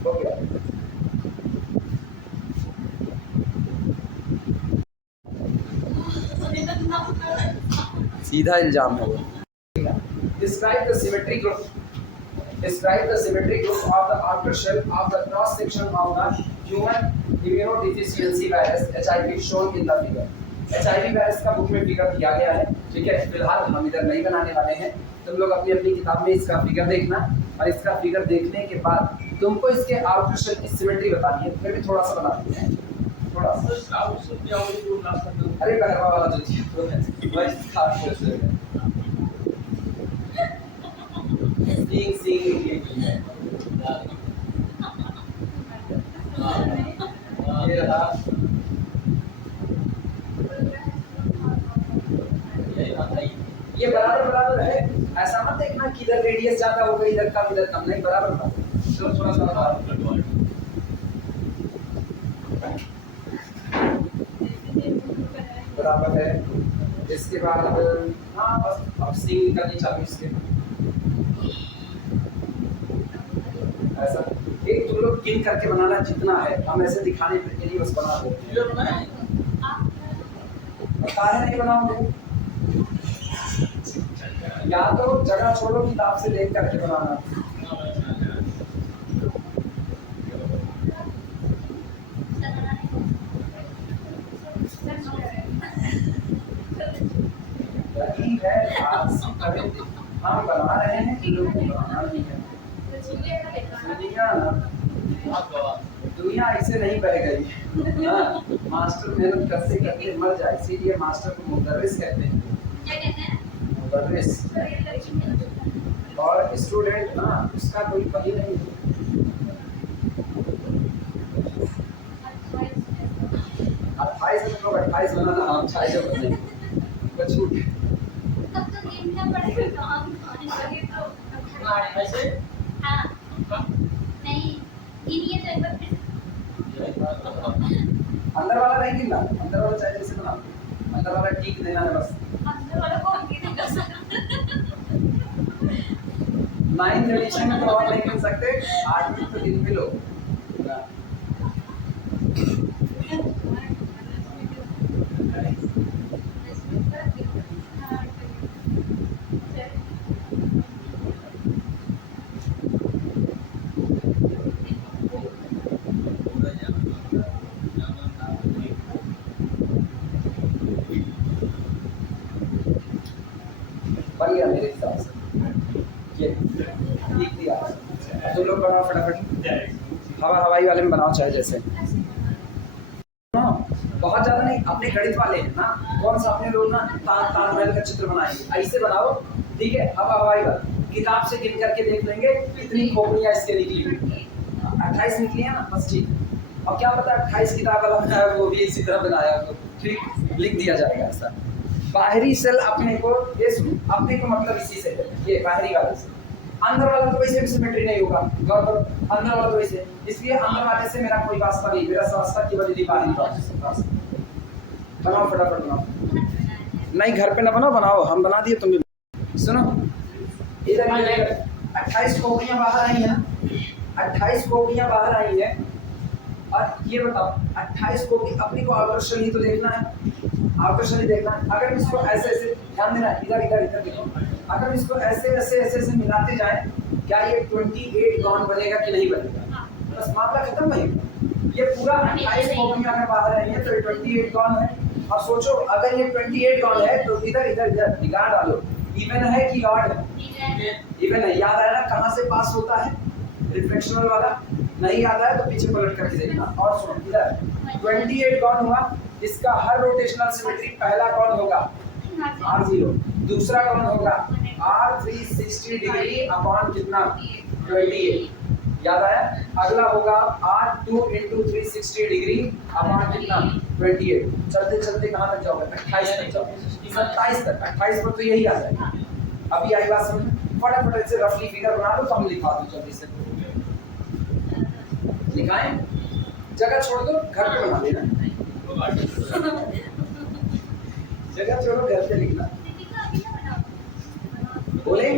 हो गया। सीधा इल्जाम है वो। Describe the symmetry group. Describe the symmetry group of the outer shell of the cross section of the human immunodeficiency virus HIV shown in the figure. HIV virus का book में figure दिया गया है, ठीक है। फिलहाल हम इधर नहीं बनाने वाले हैं, तुम लोग अपनी अपनी किताब में इसका फिगर देखना, और इसका फिगर देखने के बाद तुमको इसके आउटर शेल की सिमेट्री बतानी है। फिर भी थोड़ा सा बना देते हैं, थोड़ा सा। अरे बहरवा वाला जो थी वही खास है। ये रहा, ये बराबर है। ऐसा मत देखना कि इधर रेडियस ज्यादा होगा इधर कम इधर कम, नहीं, बराबर थोड़ा सा बराबर है। इसके बाद हाँ बस अब सी निकलनी चाहिए इसके। ऐसा एक तुम लोग गिन करके बनाना जितना है, हम ऐसे दिखाने के लिए बस बना देते हैं। पता है नहीं बनाओगे, या तो जगह छोड़ो किताब से देख करके बनाना। है हम बना रहे हैं कि लोग बनाना नहीं है। दुनिया ऐसे नहीं बह गई। हाँ, मास्टर मेहनत करते करते मर जाए, इसीलिए मास्टर को मुदर्रिस कहते हैं। क्या कहते हैं? मुदर्रिस। और स्टूडेंट ना उसका कोई पति नहीं। 28 लोग 28 बनाना, हम 6 बने कुछ छूट। तब तो देखना पड़ेगा तो हम लगे तो ऐसे हाँ नहीं गिनिए तो एक बार फिर अंदर वाला नहीं गिनना, अंदर वाला चाहे जैसे बना, अंदर वाला ठीक देना है बस। अंदर वाला कौन गिनेगा सर? 9th एडिशन में तो और नहीं गिन सकते, 8वीं तो गिन भी लो। बनाओ चाहे जैसे। बहुत ज्यादा नहीं, अपने गणित वाले हैं ना, कौन सा अपने लोग ना ताजमहल का चित्र बनाएंगे, ऐसे बनाओ, ठीक है। अब आएगा किताब से गिन करके देख लेंगे कितनी खोपड़ियां इसके निकली, 28 निकली है ना, बस ठीक। और क्या पता 28 किताब वाला बनाया वो भी इसी तरह बनाया हो, ठीक, लिख दिया जाएगा ऐसा। बाहरी सेल अपने को, ये अपने को मतलब इसी से है, ये बाहरी वाले से। अंदर वाला तो वैसे भी सिमेट्री नहीं होगा, अंदर वाला तो वैसे, इसलिए अंदर वाले से मेरा कोई वास्ता नहीं, मेरा वास्ता केवल यदि बाहरी वाले से। बनाओ फटाफट बनाओ, नहीं घर पे ना बनाओ, बनाओ, हम बना दिए, तुम भी सुनो। इधर 28 खोपड़ियां बाहर आई हैं, 28 खोपड़ियां बाहर आई है। और ये बताओ 28 खोपड़ी अपनी को आउटर शेल ही तो देखना है, आउटर शेल ही देखना है। अगर इसको ऐसे ऐसे ध्यान देना है, इधर इधर इधर देखो, अगर इसको ऐसे ऐसे ऐसे ऐसे मिलाते जाए, क्या ये 28 गॉन बनेगा कि नहीं बनेगा? बस मामला खत्म नहीं। ये पूरा 28 खोपड़ियां अगर बाहर आई है तो 28 गॉन है। और सोचो अगर ये 28 गॉन है तो इधर इधर इधर निगाह डालो, इवन है कि ऑड है? इवन है। याद आया ना कहाँ से पास होता है रिफ्लेक्शनल वाला? नहीं याद आया तो पीछे पलट करके देखना। और सुनो इधर 28 कौन हुआ, इसका हर रोटेशनल सिमेट्री पहला कौन होगा R0, दूसरा कौन होगा R360 डिग्री अपॉन कितना 28, याद आया? अगला होगा R2 इंटू 360 डिग्री अपॉन कितना 28। चलते चलते कहाँ तक जाओगे? 28 तक जाओगे, 27 तक, 28 पर तो यही आ जाएगा। अभी आई बात समझ? फटाफट से रफली फिगर बना लो तो हम लिखा दो जल्दी से। लिखाएं, जगह छोड़ दो, घर पे बना लेना। जगह छोड़ो, घर पे लिखना। बोले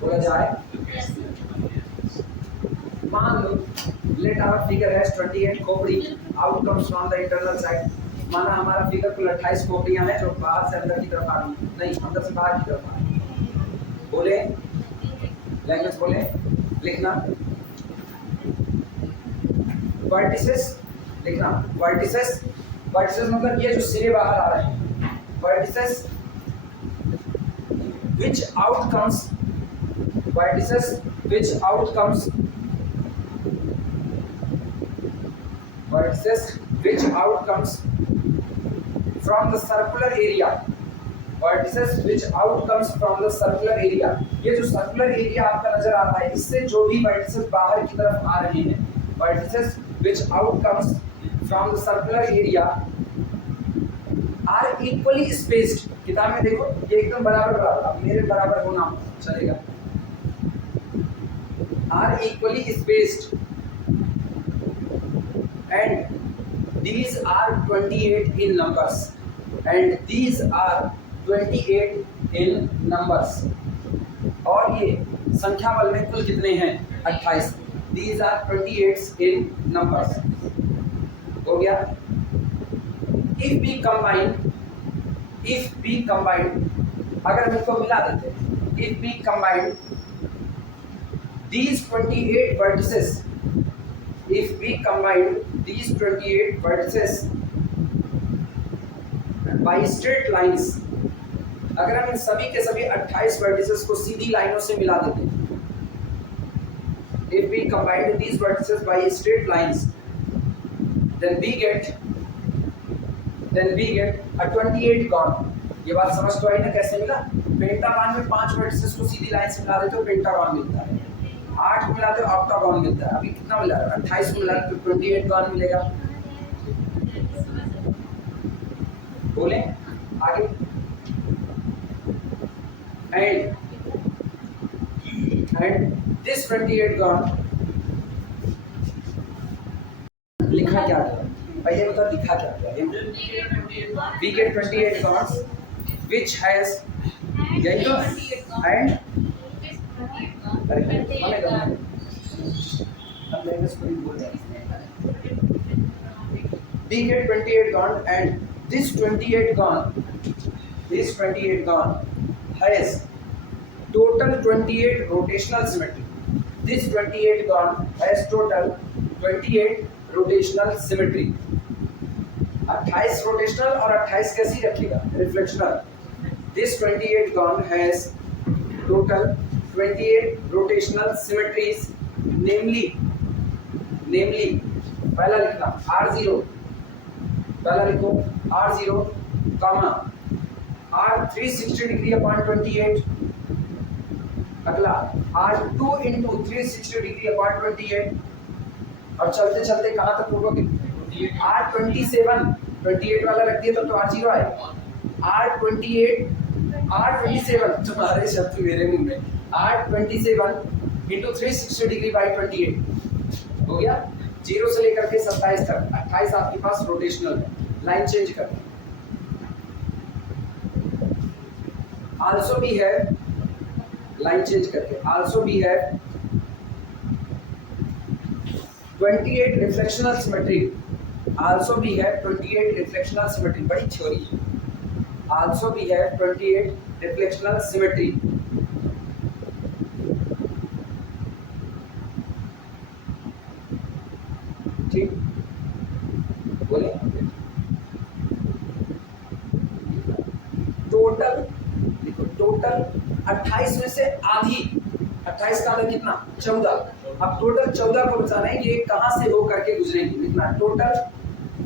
बोला जाए। मान लो लेट आवर फिगर हैज 28 खोपड़ी, out comes from the internal side. माना हमारा फिगर कुल 28 खोपड़ियां हैं जो बाहर से अंदर की तरफ आ रही, नहीं अंदर से बाहर की तरफ आ रही। बोले लैंग्वेज बोले, लिखना वर्टिसेस, लिखना वर्टिसेस, वर्टिसेस मतलब ये जो सिरे बाहर आ रहे हैं, vertices which outcomes, vertices which outcomes, vertices which outcomes from the circular area, vertices which outcomes from the circular area। ये जो सर्कुलर एरिया आपका नजर आ रहा है, इससे जो भी वर्टिसेस बाहर की तरफ आ रहे हैं, vertices which outcomes from the circular area are equally spaced। किताब में देखो ये एकदम बराबर बराबर, मेरे बराबर होना चलेगा। are equally spaced and these are 28 in numbers, and these are 28 in numbers। और ये संख्या बल में कुल कितने हैं? 28। These are 28 in numbers। हो गया। If we combine, अगर हम इनको मिला देते हैं, if we combine these 28 vertices, if we combine these 28 vertices by straight lines, अगर हम इन सभी के सभी 28 वर्टिसेस को सीधी लाइनों से मिला देते हैं, if we combine these vertices by straight lines, then we get a 28 gone. ये बात समझ तो आई ना कैसे मिला? पेंटागन में 5 वर्टिसेस को सीधी लाइन से मिला देते हो पेंटागन मिलता है, 8 को मिलाते हो ऑक्टागन मिलता है। अभी कितना मिला? 28 को मिला तो 28 गॉन मिलेगा। बोले आगे। and this 28 गॉन लिखा क्या गया? पहले बताओ लिखा क्या गया? we get 28 gones which has, यही तो, and we get 28 gone and this 28 gone has total 28 rotational symmetry। This 28 gone has total 28 rotational symmetry। 28 rotational और 28 कैसी रखिएगा? Reflectional। This 28 gone has total 28 rotational symmetries नेमली पहला लिखना R0, पहला लिखो R0 comma R 360 degree upon 28, अगला R2 into 360 degree upon 28, और चलते चलते कहाँ तक उठोगे R27 वाला रख दिया तो R0 आए, R27 तुम्हारे शब्द मेरे मुंह में, R27 इंटू 360 डिग्री बाई 28 हो गया। 0 से लेकर के 27 तक 28 आपके पास रोटेशनल है। लाइन चेंज कर, आल्सो भी है, लाइन चेंज करके आल्सो भी है 28 रिफ्लेक्शनल सिमेट्री, आल्सो भी है 28 रिफ्लेक्शनल सिमेट्री, बड़ी थ्योरी है। आल्सो भी है 28 रिफ्लेक्शनल सिमेट्री, ठीक बोले। टोटल देखो, टोटल 28 में से आधी, 28 का आधा कितना 14, अब टोटल 14 को बचाना है, ये कहां से हो करके गुजरेंगे, लिखना total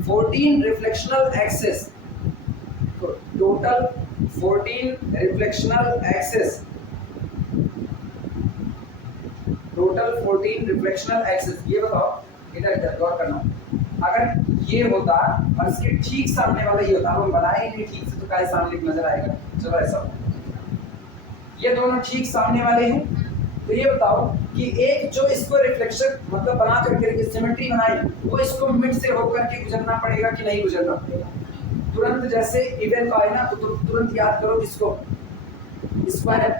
14 reflectional axes, total 14 reflectional axes, total 14 reflectional axes. ये बताओ, इधर इधर गौर करना, अगर ये होता और इसके ठीक सामने वाला ये होता, हम बनाए नहीं ठीक से तो क्या सामने नजर आएगा, चलो ऐसा हो, ये दोनों ठीक सामने वाले हैं, तो ये बताओ कि एक जो इसको रिफ्लेक्शन मतलब बना करके सिमेट्री बनाई, वो इसको मिड से होकर के गुजरना पड़ेगा कि नहीं गुजरना पड़ेगा। तुरंत जैसे इवेंट आए ना तो तुरंत याद करो इसको, स्क्वायर,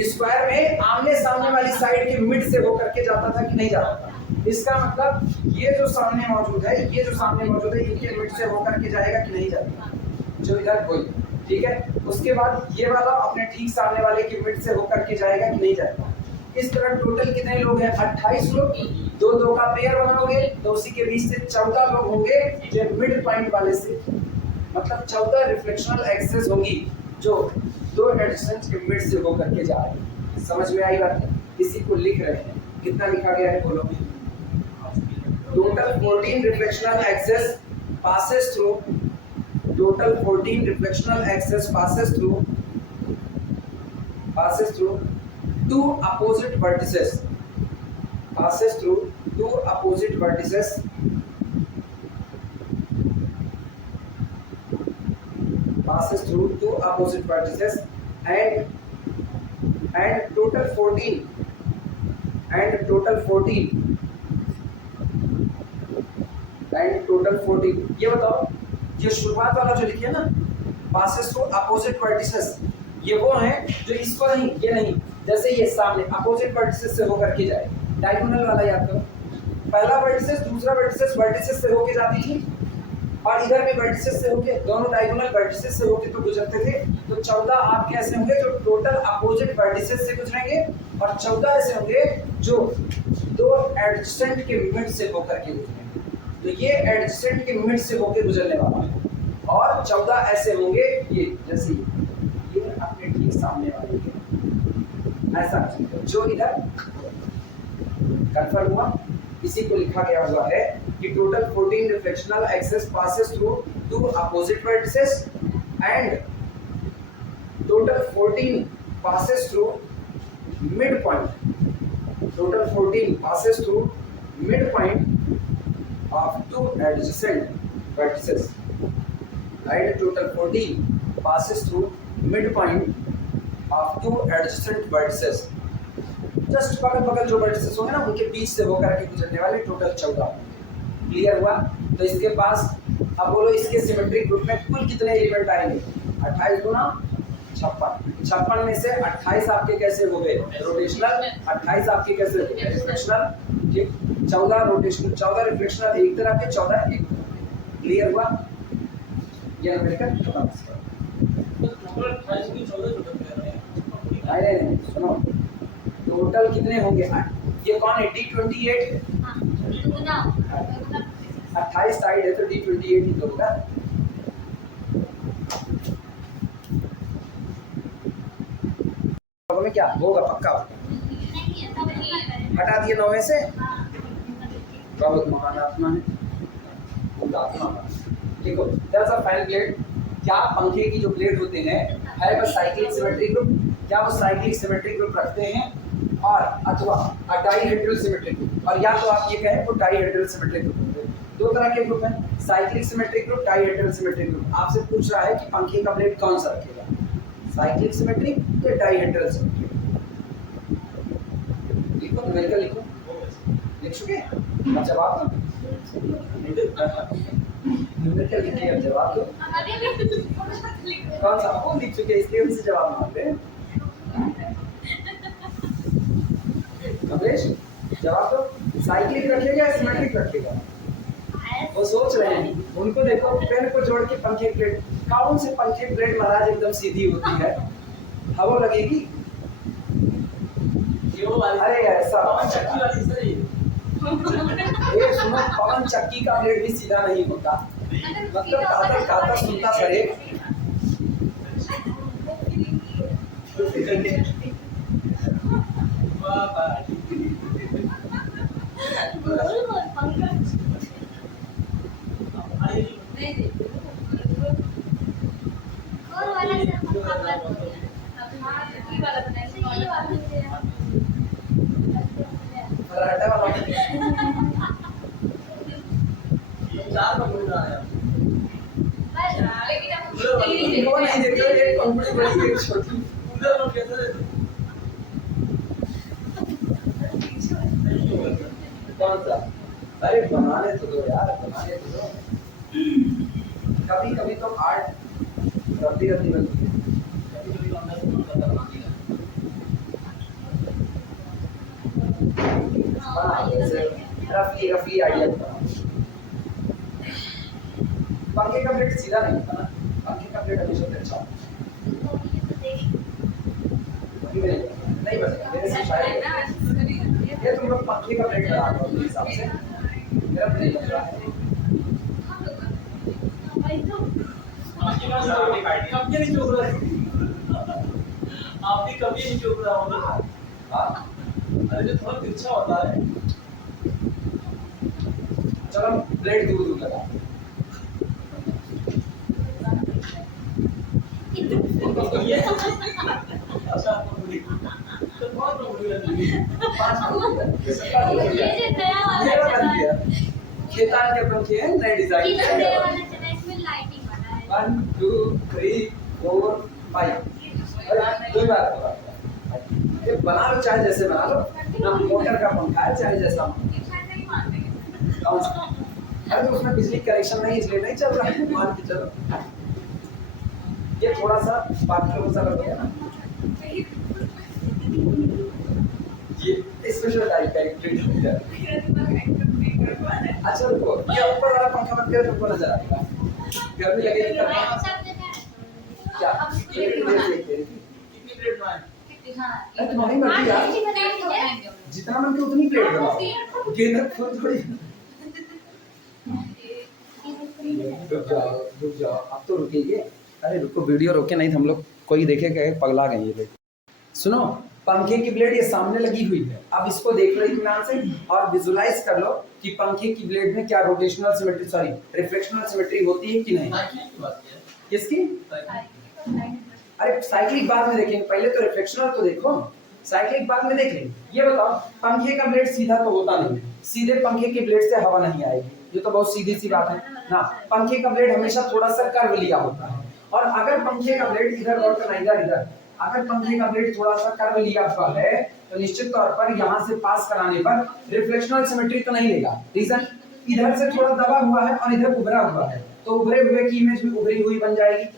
स्क्वायर में आमने सामने वाली साइड के मिड से होकर के जाता था कि नहीं जाता था। इसका मतलब ये जो सामने मौजूद है, ये जो सामने मौजूद है, इनके मिड से होकर के जाएगा कि नहीं जाएगा, जो इधर कोई, ठीक है। उसके बाद ये वाला अपने ठीक सामने वाले के मिड से होकर के जाएगा कि नहीं जाएगा। इस तरह टोटल कितने लोग हैं, 28 लोग, दो दो का पेयर बनाओगे तो उसी के बीच से 14 लोग होंगे जो मिड पॉइंट वाले से, मतलब 14 रिफ्लेक्शनल एक्सेस होगी जो दो एडजेसेंट के मिड से होकर के जा रही है। समझ में आई बात? इसी को लिख रहे हैं, कितना लिखा गया है बोलो। Total 14 reflectional axes passes through, total 14 reflectional axis passes through two opposite vertices, passes through two opposite vertices, passes through two opposite vertices, and total 14 and total 14। ये बताओ, ये शुरुआत वाला जो लिखे ना passes through opposite vertices, ये वो हैं जो इसको नहीं, ये नहीं, जैसे ये सामने opposite vertices से होकर के जाए। डायगोनल वाला याद करो, पहला वर्टिसेस दूसरा वर्टिसेस से होके जाती थी, और इधर भी वर्टिसेस से होके, दोनों डायगोनल वर्टिसेस से होके तो गुजरते थे। तो 14 आपके ऐसे होंगे जो टोटल अपोजिट वर्टिसेस से गुजरेंगे, और 14 ऐसे होंगे जो दो एडजेसेंट के मिड से होकर के गुजरेंगे। तो ये एडजेसेंट के मिड से होकर गुजरने वाला है, और 14 ऐसे होंगे ये जैसे ये अपने ठीक सामने वाले के, ऐसा जो इधर कंफर्म हुआ। इसी को लिखा गया हुआ है कि total 14 reflectional axes passes through two opposite vertices, and total 14 passes through midpoint, total 14 passes through midpoint of two adjacent vertices, right? Total 14 passes through midpoint of two adjacent vertices, just बगल बगल जो vertices होंगे ना उनके बीच से होकर के गुजरने वाले टोटल 14। क्लियर हुआ? तो इसके पास अब बोलो इसके सिमेट्रिक ग्रुप में कुल कितने एलिमेंट आएंगे? 28 गुना 56, 56 में से 28 आपके कैसे हो गए रोटेशनल, 28 आपके कैसे हो गए रिफ्लेक्शनल, ठीक, 14 रोटेशनल, 14 रिफ्लेक्शनल एक तरह के, 14 एक। क्लियर हुआ? ये अमेरिकन खत्म। नहीं सुनो, टोटल कितने होंगे? ये कौन है? D28, 28 साइड है तो D28 ही तो होगा। में क्या होगा? पक्का होगा। हटा दिए 9 में से, हाँ। बहुत महान आत्मा है, बहुत आत्मा है। देखो दैट्स अ फाइन ब्लेड। क्या पंखे की जो ब्लेड होते हैं है वो साइक्लिक सिमेट्रिक ग्रुप, क्या वो साइक्लिक सिमेट्रिक ग्रुप रखते हैं और अथवा डाइहेड्रल सिमेट्रिक ग्रुप, और या तो आप ये कहें वो डाइहेड्रल सिमेट्रिक ग्रुप होते हैं। दो तरह के ग्रुप हैं, cyclic symmetric group, dihedral symmetric group. आपसे पूछ रहा है कि पंखे का ब्लेड कौन सा रखेगा, साइक्लिक सिमेट्रिक या डाइहेड्रल सिमेट्रिक। लिखो न्यूमेरिकल लिखो, लिख चुके हैं? अब जवाब दो, न्यूमेरिकल लिखिए, अब जवाब दो। कौन सा वो लिख चुके हैं इसलिए उनसे जवाब मांगते हैं। कमलेश जवाब दो, साइक्लिक रखेगा या सिमेट्रिक रखेगा? वो सोच रहे हैं, उनको देखो पेन को जोड़ के पंखे प्लेट, कौन से पंखे प्लेट महाराज एकदम सीधी होती है, हवा लगेगी। अरे ऐसा पवन चक्की वाली सही, ये सुनो पवन चक्की का ब्लेड भी सीधा नहीं होता, मतलब कातर कातर सुनता सरे। वो नहीं देखते, एक कंपनी बड़ी एक छोटी। कौन सा? अरे बनाने तो दो यार, बनाने तो दो। कभी कभी तो आर्ट रद्दी रद्दी बनती है, कभी कभी अंदर से मन करता बनाने का। बना ऐसे रफली रफली आइडिया बना। पंखे का ब्लेड सीधा नहीं होता ना, पंखे का ब्लेड हमेशा अच्छा होता है। नहीं बनेगा मेरे से शायद ये तुम लोग पंखे का ब्लेड लगा दो अपने हिसाब से, मेरा नहीं बन रहा है। आपकी कभी नहीं चुप रहा होगा। हाँ अरे जो थोड़ा तिरछा होता है। चलो ब्लेड दूर दूर लगा। ये अच्छा तो बहुत बुरी लगी। 5 मिनट ये जो नया वाला चला है, खेतान के पंखे हैं नए डिजाइन ये जो के। नया वाला चला है, इसमें लाइटिंग वाला है। 1 2 3 4 5 दो बार ये बना लो, चाहे जैसे बना लो ना, मोटर का पंखा है चाहे जैसा कौन सा। अरे तो उसमें बिजली कनेक्शन नहीं इसलिए नहीं चल रहा है, मान के चलो। ये थोड़ा सा बाथरूम सा लग गया ना, ये स्पेशल टाइप का एक प्लेट है। अच्छा रुको, ये ऊपर वाला पंखा मत करो, तुमको नजर आएगा, गर्मी लगेगी तब। क्या कितनी प्लेट बनाए? अरे तुम्हारी मर्जी यार, जितना मन के उतनी प्लेट बनाओ, गेंदा फूल थोड़ी। रुक जाओ अब तो रुकिए। अरे रुको, वीडियो रोके नहीं तो हम लोग कोई देखेगा पगला गए ये लोग। सुनो, पंखे की ब्लेड ये सामने लगी हुई है, अब इसको देख लो इत्मीनान से और विजुलाइज कर लो कि पंखे की ब्लेड में क्या रोटेशनल सिमेट्री, सॉरी रिफ्लेक्शनल सिमेट्री होती है कि नहीं। किसकी? अरे साइक्लिक बाद में देखेंगे, पहले तो रिफ्लेक्शनल तो देखो, साइक्लिक बाद में देख लेंगे। ये बताओ, पंखे का ब्लेड सीधा तो होता नहीं है, सीधे पंखे के ब्लेड से हवा नहीं आएगी, ये तो बहुत सीधी सी बात है ना। पंखे का ब्लेड हमेशा थोड़ा सा कर्व लिया होता है, और अगर पंखे का ब्लेड इधर और इधर, अगर पंखे का ब्लेड थोड़ा सा कर्व लिया हुआ है तो निश्चित तौर पर यहाँ से पास कराने पर रिफ्लेक्शनल सिमेट्री तो नहीं लेगा। रीजन, इधर से थोड़ा दबा हुआ है और इधर उभरा हुआ है, तो उभरे हुए की इमेज भी उभरी हुई बन जाएगी।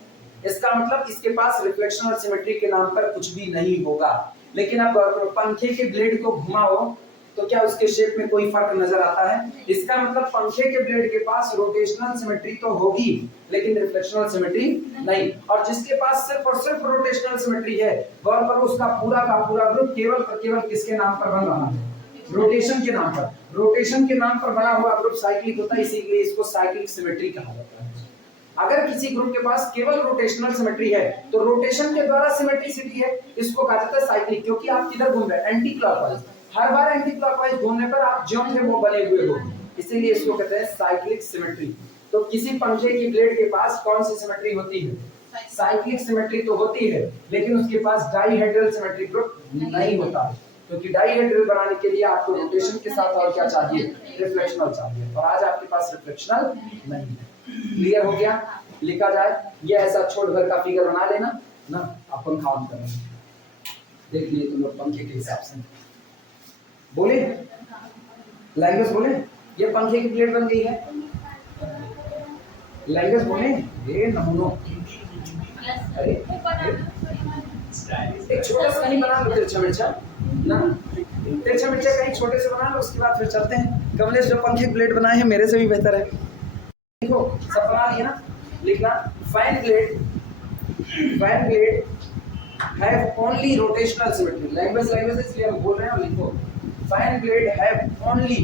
इसका मतलब इसके पास रिफ्लेक्शनल सिमेट्री के नाम पर कुछ भी नहीं होगा। लेकिन अब पंखे के ब्लेड को घुमाओ तो क्या उसके शेप में कोई फर्क नजर आता है? इसका मतलब पंखे के ब्लेड के पास रोटेशनल सिमेट्री तो होगी लेकिन रिफ्लेक्शनल सिमेट्री नहीं। और जिसके पास सिर्फ और सिर्फ रोटेशनल सिमेट्री है, गौर करो उसका पूरा का पूरा ग्रुप केवल किसके नाम पर बन रहा है? रोटेशन के नाम पर। रोटेशन के नाम पर बना हुआ ग्रुप साइक्लिक होता है, इसीलिए इसको साइक्लिक सिमेट्री कहा जाता है। अगर किसी ग्रुप के पास केवल रोटेशनल सिमेट्री है तो रोटेशन के द्वारा सिमेट्रिसिटी है, इसको कहा जाता है साइक्लिक, क्योंकि आप किधर घूम रहे हैं? Anti clockwise. हर बार एंटी क्लॉकवाइज घूमने पर आप जो थे वो बने हुए हो, इसीलिए इसको कहते हैं साइक्लिक सिमेट्री। तो किसी पंखे की ब्लेड के पास कौन सी सिमेट्री होती है? साइक्लिक सिमेट्री तो होती है, लेकिन उसके पास डाइहेड्रल सिमेट्री ग्रुप नहीं होता है, क्योंकि डाइहेड्रल बनाने के लिए आपको रोटेशन के साथ और क्या चाहिए? रिफ्लेक्शनल चाहिए, और आज आपके पास रिफ्लेक्शनल नहीं है। क्लियर हो गया? लिखा जाए, ये ऐसा छोट भर का फिगर बना लेना ना। आप पंखा ऑन करो, देख लिए तुम लोग पंखे के हिसाब से बोले, लैंग्वेज बोले, ये पंखे की प्लेट बन गई है, लैंग्वेज बोले, ये नमूनो। अरे एक छोटा सा नहीं बना लो तिरछा मिर्चा ना, तिरछा मिर्चा कहीं छोटे से बना लो, उसके बाद फिर चलते हैं। कमलेश जो पंखे की प्लेट बनाए हैं मेरे से भी बेहतर है। देखो सब बना लिए ना, लिखना fine blade have only rotational symmetry। Language इसलिए हम बोल रहे हैं, लिखो fine blade have only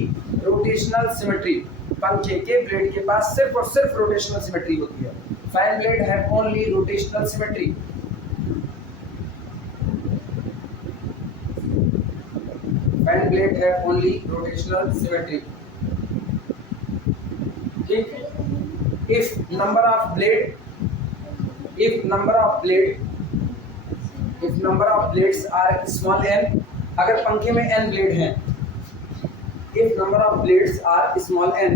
rotational symmetry। पंखे के ब्लेड के पास सिर्फ और सिर्फ रोटेशनल सिमेट्री होती है। Fine blade have only rotational symmetry। Fine blade have only rotational symmetry। ठीक, if number of blades are small n, अगर पंखे में n ब्लेड हैं, if number of blades are small n,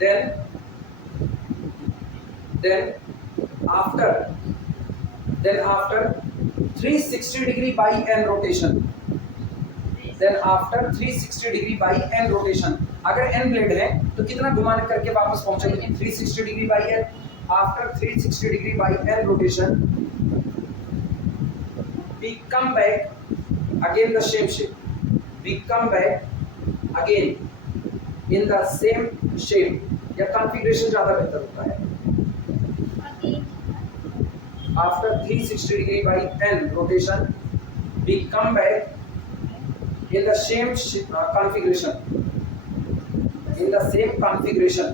then after 360 degree by n rotation, अगर n blade है तो कितना घुमाने करके वापस पहुंचेंगे? 360 degree by n। After 360 degree by n rotation we come back again the same shape, in the same shape, या configuration ज्यादा बेहतर होता है। After 360 degree by n rotation we come back in the same configuration।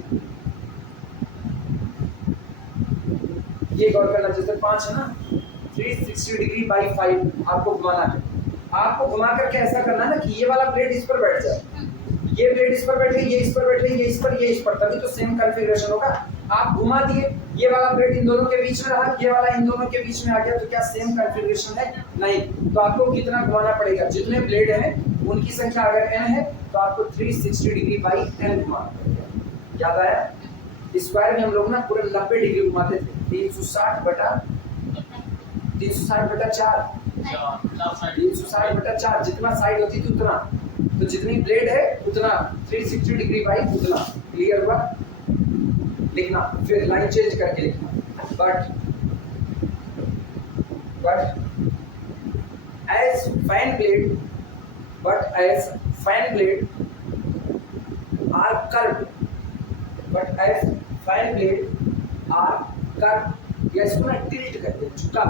ये गौर करना, जैसे 5 है ना, 360 डिग्री बाई 5 आपको घुमाना है। आपको घुमा करके ऐसा करना है ना कि ये वाला प्लेट इस पर बैठ जाए, ये प्लेट इस पर बैठे, ये इस पर बैठे, ये इस पर, तभी तो सेम कॉन्फ़िगरेशन होगा। आप घुमा दिए, ये वाला प्लेट इन दोनों के बीच में रहा, ये वाला इन दोनों के बीच में आ गया, तो क्या सेम कॉन्फ़िगरेशन है? नहीं। तो आपको कितना घुमाना पड़ेगा? जितने ब्लेड हैं उनकी संख्या अगर n है तो आपको 360 डिग्री बाई n घुमाना पड़ेगा। याद आया? स्क्वायर में हम लोग ना पूरे 90 डिग्री घुमाते थे। 360 बटा 4, जितना साइड होती थी उतना, तो जितनी ब्लेड है उतना 360 डिग्री बाई उतना। क्लियर हुआ? लिखना, फिर लाइन चेंज करके लिखना, but as fine blade are curved, या इसको ना टिल्ट कहते हैं, झुका।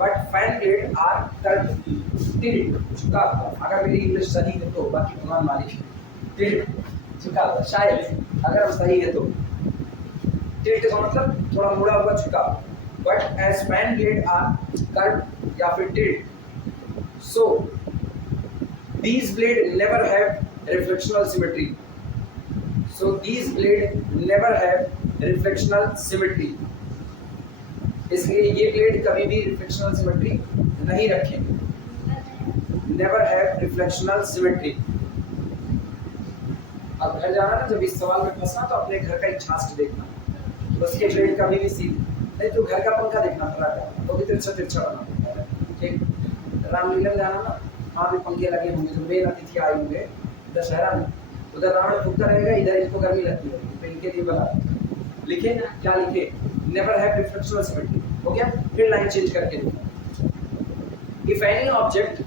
But fine blade are curve, tilt, झुका हुआ। अगर मेरी इंग्लिश सही है तो, बाकी भगवान मालिक है। टिल्ट झुका हुआ, शायद अगर हम सही है तो। टिल्ट का मतलब थोड़ा मुड़ा हुआ, झुका। But as fine blade are curve या फिर tilt, so these blade never have reflectional symmetry। इसलिए ये ब्लेड कभी भी रिफ्लेक्शनल सिमेट्री नहीं रखेंगे। Never have reflectional symmetry. अब घर जाना ना, जब इस सवाल में फंसना तो अपने घर का एक झांस्ट देखना, उसके ब्लेड कभी भी सीधी नहीं। तो घर का पंखा देखना खड़ा कर, तो भी तिरछा बना। ठीक, रामलीला में जाना ना, वहाँ भी पंखे लगे होंगे, जो मेन अतिथि आए होंगे दशहरा में, उधर रावण फूकता रहेगा, इधर इनको गर्मी लगती रहेगी, तो इनके लिए बना। लिखे क्या लिखे? Never have reflectional symmetry. हो गया? फिर लाइन चेंज करके लिखो। If any object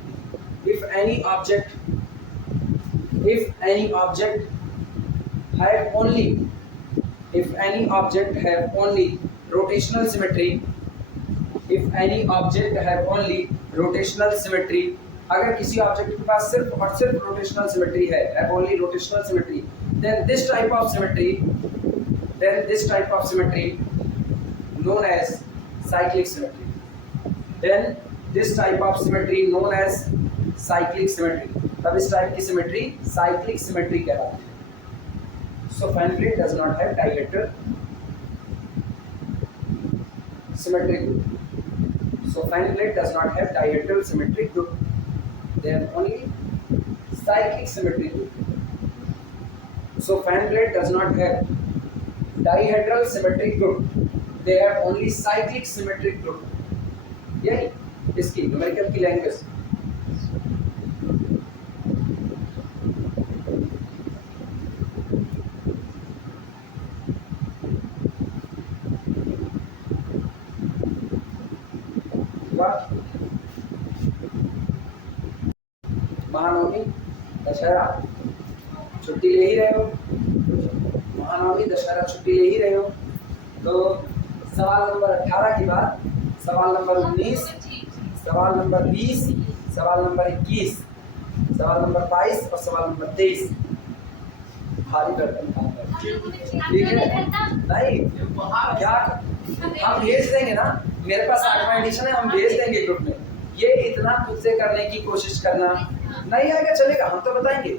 have only rotational symmetry, अगर किसी ऑब्जेक्ट के पास सिर्फ और सिर्फ रोटेशनल सिमेट्री है, have only rotational symmetry, then this type of symmetry known as cyclic symmetry। Cyclic symmetry, तब इस टाइप की सिमेट्री साइक्लिक सिमेट्री कहलाती है। So fan plate does not have dihedral symmetric group. So fan plate does not have dihedral symmetric group. They have only cyclic symmetric group. So fan plate does not have dihedral symmetric group. They have only cyclic symmetric group. यही इसकी numerical की language. Mahanavami Dussehra छुट्टी ले ही रहे हो, महानवमी दशहरा छुट्टी ले ही रहे हो, तो सवाल नंबर 18 के बाद सवाल नंबर 19, सवाल नंबर 20, सवाल नंबर 21, सवाल नंबर 22 और सवाल नंबर 23 भारी बर्तन काम है। ठीक है? नहीं क्या हम भेज देंगे ना, मेरे पास 8वां एडिशन है, हम भेज देंगे ग्रुप में। ये इतना खुद से करने की कोशिश करना नहीं आएगा, चलेगा, हम तो बताएंगे,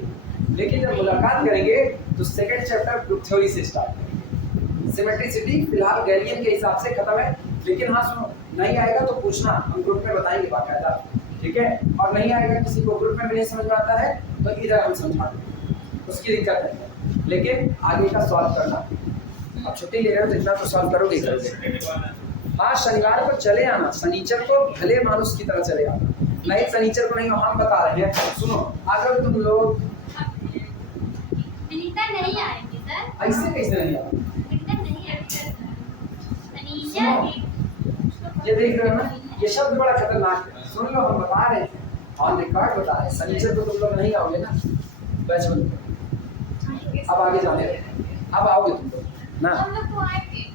लेकिन जब मुलाकात करेंगे तो सेकंड चैप्टर ग्रुप थ्योरी से स्टार्ट करेंगे। सिमेट्रिसिटी फिलहाल गैलियन के हिसाब से खत्म है, लेकिन हाँ सुनो, नहीं आएगा तो पूछना, हम ग्रुप में बताएंगे बाकायदा, ठीक है? और नहीं आएगा, किसी को ग्रुप में भी नहीं समझ में आता है तो इधर हम समझा देंगे, उसकी दिक्कत नहीं है, लेकिन आगे का सॉल्व करना। अब छुट्टी ले रहे हो तो इतना तो सॉल्व करोगे। हाँ शनिवार को चले आना, शनिचर को भले मानुस की तरह चले आना, नहीं शनिचर को नहीं, हम बता रहे हैं। सुनो अगर तुम लोग विनीता नहीं आएंगे सर, ऐसे कैसे नहीं आए, विनीता नहीं आएंगे सर, सनीचा ये देख रहे हो ना, ये शब्द बड़ा खतरनाक है, सुन लो, हम बता रहे हैं, ऑन रिकॉर्ड बता रहे हैं, शनिचर को तुम लोग नहीं आओगे ना, बस अब आगे जाने, अब आओगे तुम लोग ना, हम लोग तो आएंगे।